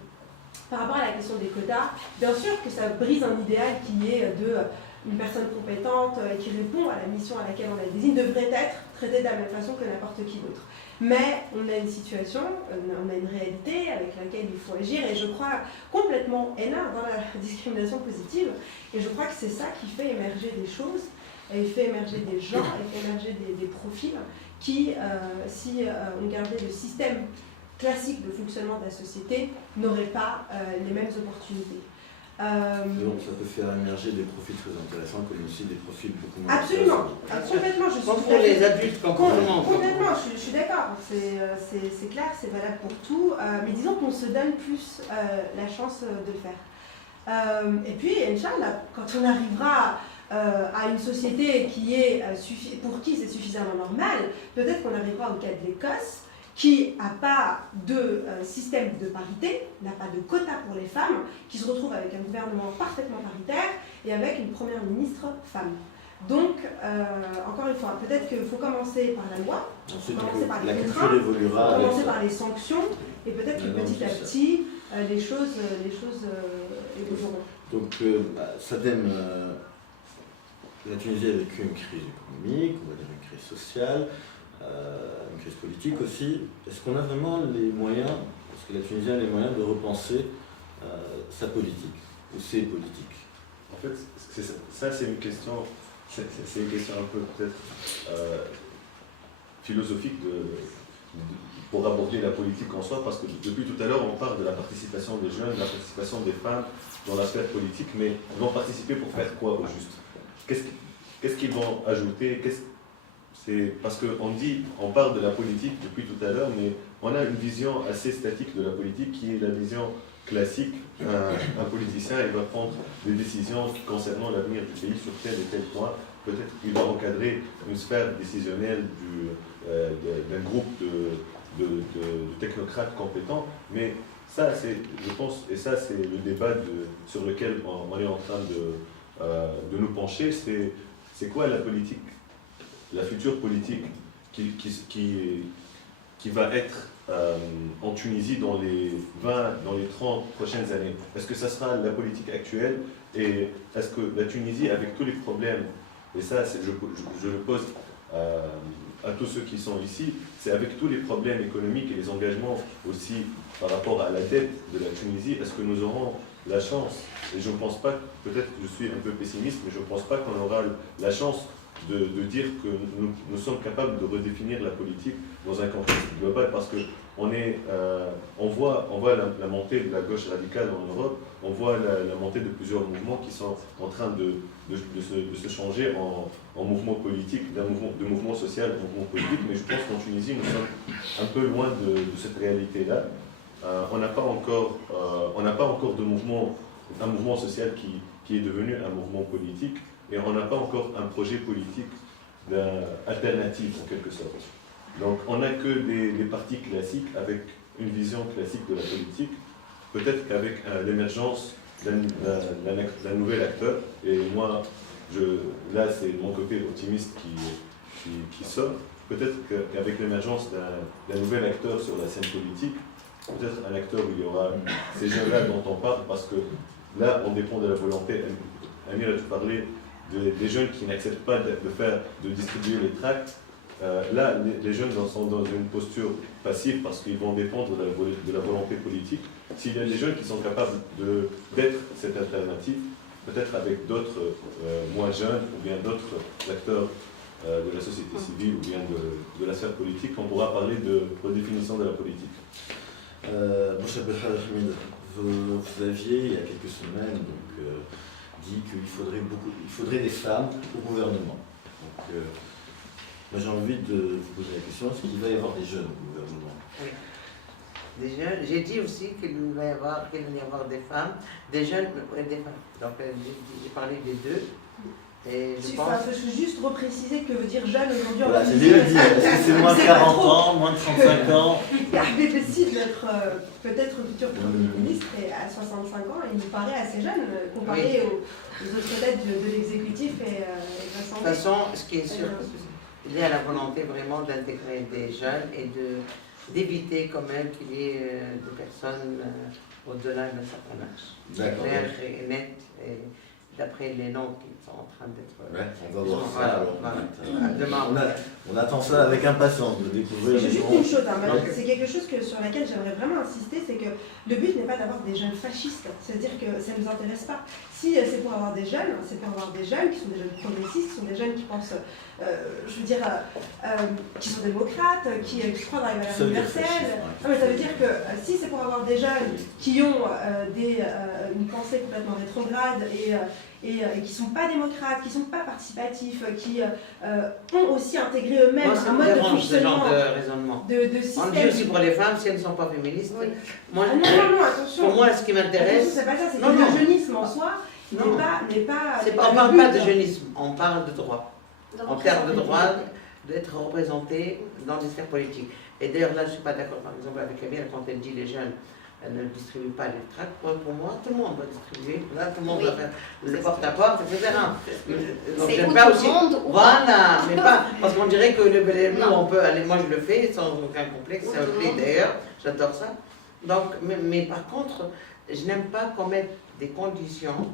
par rapport à la question des quotas, bien sûr que ça brise un idéal qui est une personne compétente et qui répond à la mission à laquelle on la désigne devrait être traitée de la même façon que n'importe qui d'autre. Mais on a une situation, on a une réalité avec laquelle il faut agir, et je crois complètement dans la discrimination positive, et je crois que c'est ça qui fait émerger des choses, et fait émerger des gens, et fait émerger des profils qui, si on gardait le système classique de fonctionnement de la société, n'auraient pas les mêmes opportunités. Donc ça peut faire émerger des profils très intéressants, comme aussi des profils beaucoup moins Absolument, complètement. Je suis pour les adultes, complètement, je suis d'accord. C'est clair, c'est valable pour tout. Mais disons qu'on se donne plus la chance de le faire. Et puis, Inch'Allah, quand on arrivera à une société pour qui c'est suffisamment normal, peut-être qu'on arrivera au cas de l'Écosse, qui n'a pas de système de parité, n'a pas de quota pour les femmes, qui se retrouve avec un gouvernement parfaitement paritaire et avec une première ministre femme. Donc, encore une fois, peut-être qu'il faut commencer par la loi, commencer par les contraintes, commencer par les sanctions, et peut-être que petit à petit, les choses évolueront. Donc, Sadem, la Tunisie a vécu une crise économique, on va dire une crise sociale, une crise politique aussi. Est-ce qu'on a vraiment les moyens, est-ce que la Tunisie a les moyens de repenser sa politique ou ses politiques? En fait, c'est une question un peu peut-être philosophique pour aborder la politique en soi, parce que depuis tout à l'heure on parle de la participation des jeunes, de la participation des femmes dans la sphère politique, mais ils vont participer pour faire quoi au juste? Qu'est-ce qu'ils vont ajouter? C'est parce qu'on parle de la politique depuis tout à l'heure, mais on a une vision assez statique de la politique qui est la vision classique. Un politicien, il va prendre des décisions concernant l'avenir du pays sur tel et tel point. Peut-être qu'il va encadrer une sphère décisionnelle d'un groupe de technocrates compétents, mais ça, je pense, et ça c'est le débat sur lequel on est en train de nous pencher, c'est quoi la politique, la future politique qui va être en Tunisie dans les 20, dans les 30 prochaines années? Est-ce que ça sera la politique actuelle? Et est-ce que la Tunisie, avec tous les problèmes, et ça je le pose à tous ceux qui sont ici, c'est avec tous les problèmes économiques et les engagements aussi par rapport à la dette de la Tunisie, est-ce que nous aurons la chance, et je ne pense pas, peut-être que je suis un peu pessimiste, mais je ne pense pas qu'on aura la chance de dire que nous sommes capables de redéfinir la politique dans un contexte global, parce qu'on voit la montée de la gauche radicale en Europe, on voit la montée de plusieurs mouvements qui sont en train de se changer en mouvement politique, de mouvement social en mouvement politique, mais je pense qu'en Tunisie, nous sommes un peu loin de cette réalité-là. On n'a pas encore de mouvement, un mouvement social qui est devenu un mouvement politique, et on n'a pas encore un projet politique alternatif en quelque sorte. Donc on n'a que des partis classiques avec une vision classique de la politique. Peut-être qu'avec l'émergence d'un nouvel acteur, et moi, là c'est mon côté optimiste qui sort, peut-être qu'avec l'émergence d'un nouvel acteur sur la scène politique, peut-être un acteur où il y aura ces jeunes-là dont on parle, parce que là on dépend de la volonté. Amir, tu parlais des jeunes qui n'acceptent pas de distribuer les tracts. Là, les jeunes sont dans une posture passive parce qu'ils vont dépendre de la volonté politique. S'il y a des jeunes qui sont capables d'être cette alternative, peut-être avec d'autres moins jeunes ou bien d'autres acteurs de la société civile ou bien de la sphère politique, on pourra parler de redéfinition de la politique. Boucher Belhamid, vous aviez, il y a quelques semaines, dit qu'il faudrait des femmes au gouvernement. Donc, moi j'ai envie de vous poser la question, est-ce qu'il va y avoir des jeunes au gouvernement? Oui. Des jeunes. J'ai dit aussi qu'il va y avoir des femmes, des jeunes et des femmes. Donc j'ai parlé des deux. Et je pense... Il faut juste repréciser que veut dire jeune aujourd'hui en Voilà, c'est Tunisie. mieux de dire, est-ce que c'est moins de 40 ans, moins de 35 ans? Habib décide d'être peut-être futur Premier ministre et à 65 ans, il nous paraît assez jeune comparé aux autres têtes de l'exécutif et de l'Assemblée. De toute façon, ce qui est sûr, il y a la volonté vraiment d'intégrer des jeunes et d'éviter quand même qu'il y ait des personnes au-delà d'un certain âge. D'accord. Clair et net, et d'après les noms qui sont en train d'être... Ouais, on va voir ça. Alors, Demain. on attend ça avec impatience de découvrir. Juste les une chose, hein, Ok. c'est quelque chose sur laquelle j'aimerais vraiment insister, c'est que le but n'est pas d'avoir des jeunes fascistes, c'est-à-dire que ça ne nous intéresse pas. Si c'est pour avoir des jeunes, c'est pour avoir des jeunes qui sont des jeunes progressistes, qui sont des jeunes qui pensent, qui sont démocrates, qui croient dans les valeurs universelles. Non, mais ça veut dire que si c'est pour avoir des jeunes qui ont une pensée complètement rétrograde et qui ne sont pas démocrates, qui ne sont pas participatifs, qui ont aussi intégré eux-mêmes un mode de fonctionnement, ce genre de raisonnement. de système. On dit aussi pour les femmes, si elles ne sont pas féministes. Oui. Moi, non, attention. pour moi, ce qui m'intéresse, C'est pas ça, c'est que Non, non. le jeunisme en soi Non. n'est pas. on ne parle pas de jeunisme, on parle de droit. En termes de droit, représentativité. d'être représenté dans les sphères politiques. Et d'ailleurs, là, je ne suis pas d'accord, par exemple, avec Camille, quand elle dit les jeunes ne distribuent pas les tracts. Pour moi, tout le monde doit distribuer. Là, tout le monde Oui. doit faire le porte-à-porte, etc. Donc, C'est j'aime où pas tout aussi. le monde ou Voilà, mais pas. Parce qu'on dirait que nous, Non. on peut aller. Moi, je le fais sans aucun complexe. Oui, C'est un tout le pli monde. d'ailleurs. J'adore ça. Donc, mais par contre, je n'aime pas qu'on mette des conditions.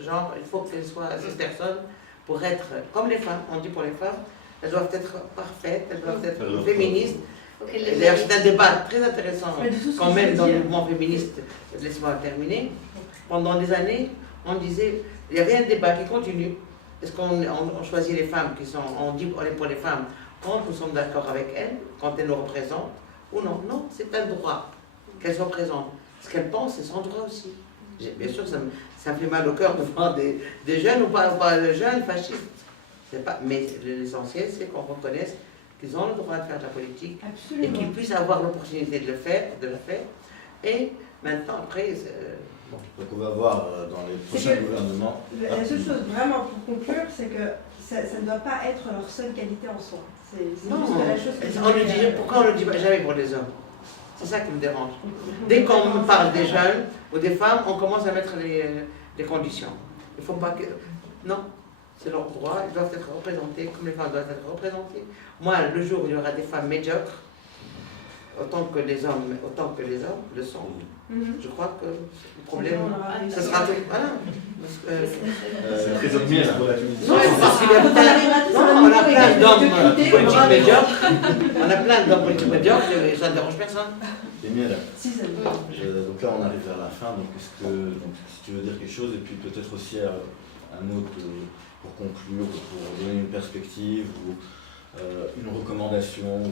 Genre, il faut qu'elles soient ces personnes pour être comme les femmes. On dit pour les femmes, elles doivent être parfaites, elles doivent être féministes. Faut que les D'ailleurs, c'est un débat très intéressant Mais de tout ce quand que même je dans veux le dire. mouvement féministe. Laisse-moi terminer. Pendant des années, on disait, il y avait un débat qui continue. Est-ce qu'on choisit les femmes qui sont, on dit on est pour les femmes quand nous sommes d'accord avec elles, quand elles nous représentent, ou non? Non, c'est un droit qu'elles soient présentes. Ce qu'elles pensent, c'est son droit aussi. Bien sûr, ça me fait mal au cœur de voir des jeunes ou pas de jeunes fascistes. Mais l'essentiel, c'est qu'on reconnaisse qu'ils ont le droit de faire de la politique et Absolument. qu'ils puissent avoir l'opportunité de le faire. Et maintenant, après, bon. Donc on va voir dans les prochains gouvernements. La seule chose vraiment pour conclure, c'est que ça ne doit pas être leur seule qualité en soi. C'est Non, juste la chose que je on le voulais, dit, pourquoi on ne le dit pas jamais pour les hommes? C'est ça qui me dérange. Dès qu'on me parle des jeunes ou des femmes, on commence à mettre les conditions. Il ne faut pas que... Non, c'est leur droit, ils doivent être représentés comme les femmes doivent être représentées. Moi, le jour où il y aura des femmes médiocres, autant que les hommes le sont, je crois que le problème, ce sera tout. Voilà. C'est très optimiste pour la Tunisie. Non, parce qu'il y a on a plein d'hommes politiques médiocres. On a plein d'hommes politiques médiocres, ça ne dérange personne. Emile, donc là on arrive vers la fin, donc si tu veux dire quelque chose, et puis peut-être aussi un autre pour conclure, pour donner une perspective ou une recommandation.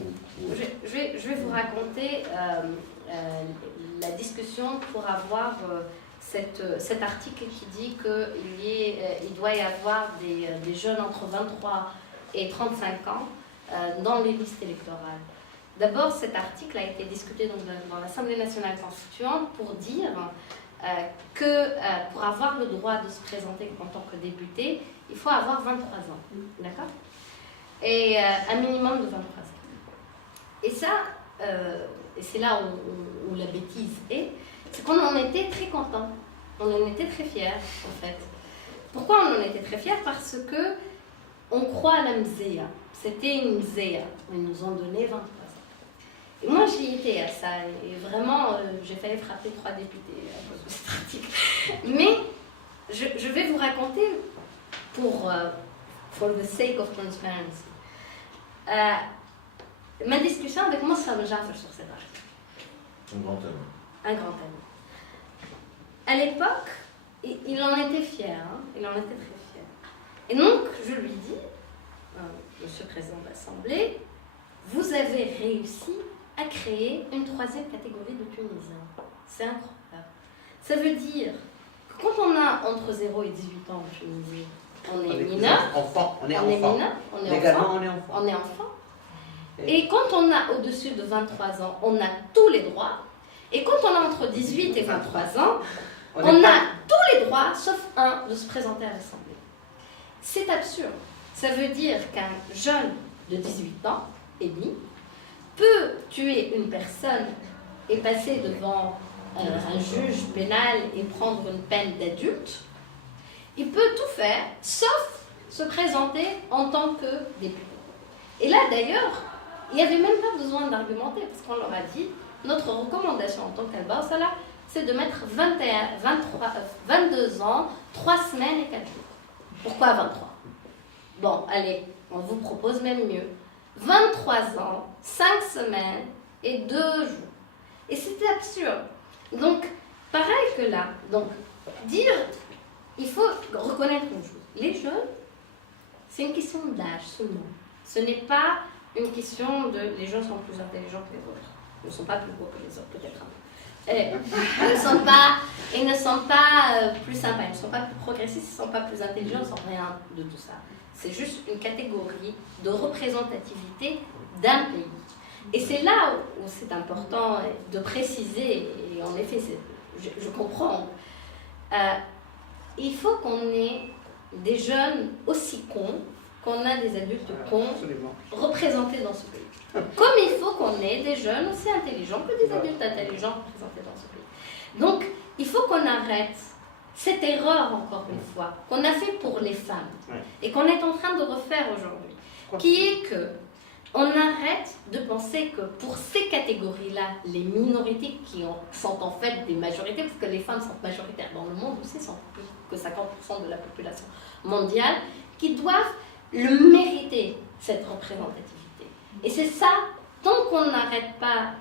Je vais vous raconter la discussion pour avoir cet article qui dit qu'il doit y avoir des jeunes entre 23 et 35 ans dans les listes électorales. D'abord, cet article a été discuté dans l'Assemblée nationale constituante pour dire que pour avoir le droit de se présenter en tant que député, il faut avoir 23 ans. D'accord ? Et un minimum de 23 ans. Et ça, et c'est là où la bêtise est, c'est qu'on en était très contents. On en était très fiers, en fait. Pourquoi on en était très fiers ? Parce que on croit à la mzéa. C'était une mzéa. Ils nous ont donné 23 ans. Et moi, j'y étais à ça. Et vraiment, j'ai failli frapper 3 députés à cause de cet article. Mais je vais vous raconter for the sake of transparency. Ma discussion avec Moussa Jaffer sur cet article. Un grand thème. Un grand thème. À l'époque, il en était fier, hein, il en était très fier. Et donc, je lui dis, Monsieur le Président de l'Assemblée, vous avez réussi à créer une 3e catégorie de Tunisiens. C'est incroyable. Ça veut dire que quand on a entre 0 et 18 ans en Tunisie, on est mineur. On est enfant. Légalement, on est enfant. On est enfant. Et quand on a au-dessus de 23 ans, on a tous les droits. Et quand on a entre 18 et 23 ans, on a tous les droits, sauf un, de se présenter à l'Assemblée. C'est absurde. Ça veut dire qu'un jeune de 18 ans, émis, peut tuer une personne et passer devant un juge pénal et prendre une peine d'adulte. Il peut tout faire, sauf se présenter en tant que député. Et là, d'ailleurs, il n'y avait même pas besoin d'argumenter, parce qu'on leur a dit, notre recommandation en tant qu'Al-Bawsala, c'est de mettre 22 ans, 3 semaines et 4 jours. Pourquoi 23 ? Bon, allez, on vous propose même mieux. 23 ans, 5 semaines et 2 jours. Et c'était absurde. Donc, pareil que là, donc, dire, il faut reconnaître une chose. Les jeunes, c'est une question d'âge seulement. Ce n'est pas une question de les gens sont plus intelligents que les autres. Ils ne sont pas plus beaux que les autres, peut-être un peu. Ils ne sont pas plus sympas, ils ne sont pas plus progressistes, ils ne sont pas plus intelligents, ils ne sont rien de tout ça. C'est juste une catégorie de représentativité d'un pays. Et c'est là où c'est important de préciser, et en effet, je comprends, il faut qu'on ait des jeunes aussi cons qu'on a des adultes cons représentés dans ce pays. Comme il faut qu'on ait des jeunes aussi intelligents que des adultes intelligents représentés dans ce pays. Donc, il faut qu'on arrête cette erreur, encore une fois, qu'on a fait pour les femmes et qu'on est en train de refaire aujourd'hui, qui est que on arrête de penser que pour ces catégories-là, les minorités qui sont en fait des majorités, parce que les femmes sont majoritaires dans le monde aussi, sont plus que 50% de la population mondiale, qui doivent le mériter, cette représentativité. Et c'est ça, tant qu'on n'arrête pas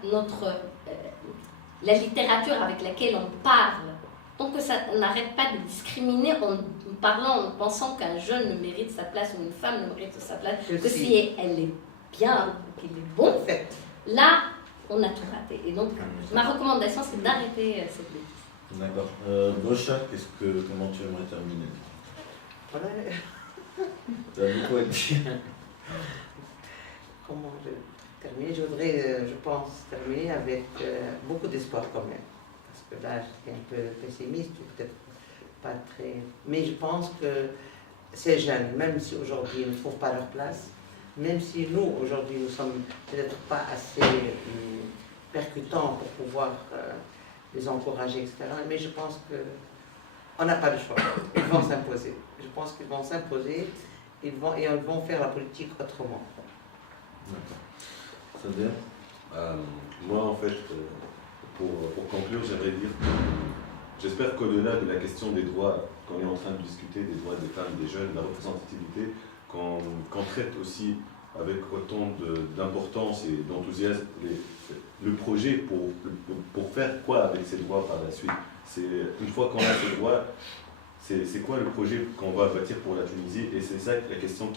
la littérature avec laquelle on parle, tant que ça n'arrête pas de discriminer en pensant qu'un jeune ne mérite sa place ou une femme ne mérite sa place, que si elle est bien, qu'elle est bon, là, on a tout raté. Et donc, ma recommandation, c'est d'arrêter cette bêtise. D'accord. Bosha, comment tu aimerais terminer? Voilà. Tu as beaucoup à dire. Comment je termine? Je voudrais, je pense, terminer avec beaucoup d'espoir quand même. Parce que là, j'étais un peu pessimiste, ou peut-être pas très... Mais je pense que ces jeunes, même si aujourd'hui ils ne trouvent pas leur place, même si nous, aujourd'hui, nous sommes peut-être pas assez percutants pour pouvoir les encourager, etc. Mais je pense que On n'a pas le choix. Ils vont s'imposer. Je pense qu'ils vont s'imposer et ils vont faire la politique autrement. D'accord. Ça veut dire Moi, en fait, pour conclure, j'aimerais dire que j'espère qu'au-delà de la question des droits, qu'on est en train de discuter, des droits des femmes, des jeunes, de la représentativité, qu'on traite aussi avec autant d'importance et d'enthousiasme le projet pour faire quoi avec ces droits par la suite. Une fois qu'on a ces droits, c'est quoi le projet qu'on va bâtir pour la Tunisie? Et c'est ça la question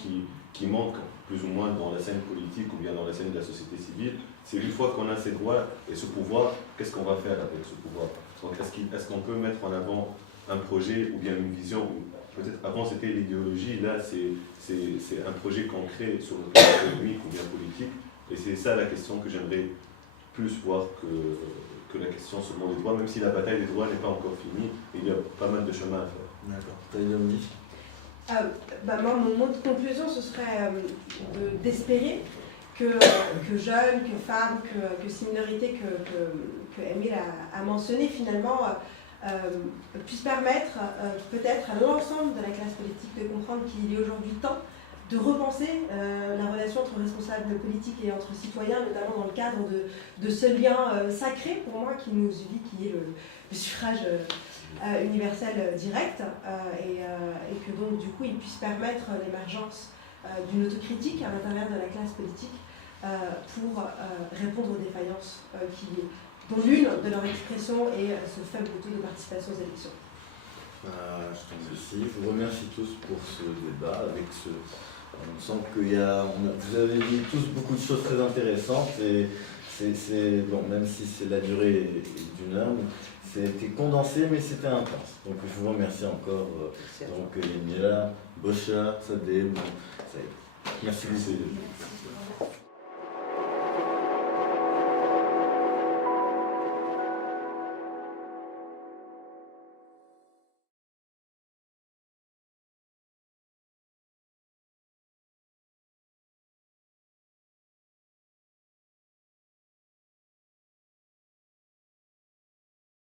qui manque plus ou moins dans la scène politique ou bien dans la scène de la société civile. C'est une fois qu'on a ces droits et ce pouvoir, qu'est-ce qu'on va faire avec ce pouvoir? Donc est-ce qu'on peut mettre en avant un projet ou bien une vision? Peut-être avant c'était l'idéologie, là c'est un projet concret sur le plan économique ou bien politique. Et c'est ça la question que j'aimerais plus voir que la question seulement des droits, même si la bataille des droits n'est pas encore finie, il y a pas mal de chemin à faire. D'accord. T'as une idée? Moi, mon mot de conclusion, ce serait d'espérer que jeunes, que femmes, que ces minorités que Émile a mentionnées, finalement, puissent permettre peut-être à l'ensemble de la classe politique de comprendre qu'il est aujourd'hui temps de repenser la relation entre responsables politiques et entre citoyens, notamment dans le cadre de ce lien sacré pour moi qui nous unit, qui est le suffrage universel direct, et que donc du coup il puisse permettre l'émergence d'une autocritique à l'intérieur de la classe politique pour répondre aux défaillances dont l'une de leur expression est ce faible taux de participation aux élections. Je t'en remercie. Je vous remercie tous pour ce débat. On sent vous avez dit tous beaucoup de choses très intéressantes et bon, même si c'est la durée d'une heure, c'était condensé mais c'était intense. Donc je vous remercie encore. Donc Yamila, Bocha, Sadeh, Saïd. Merci beaucoup.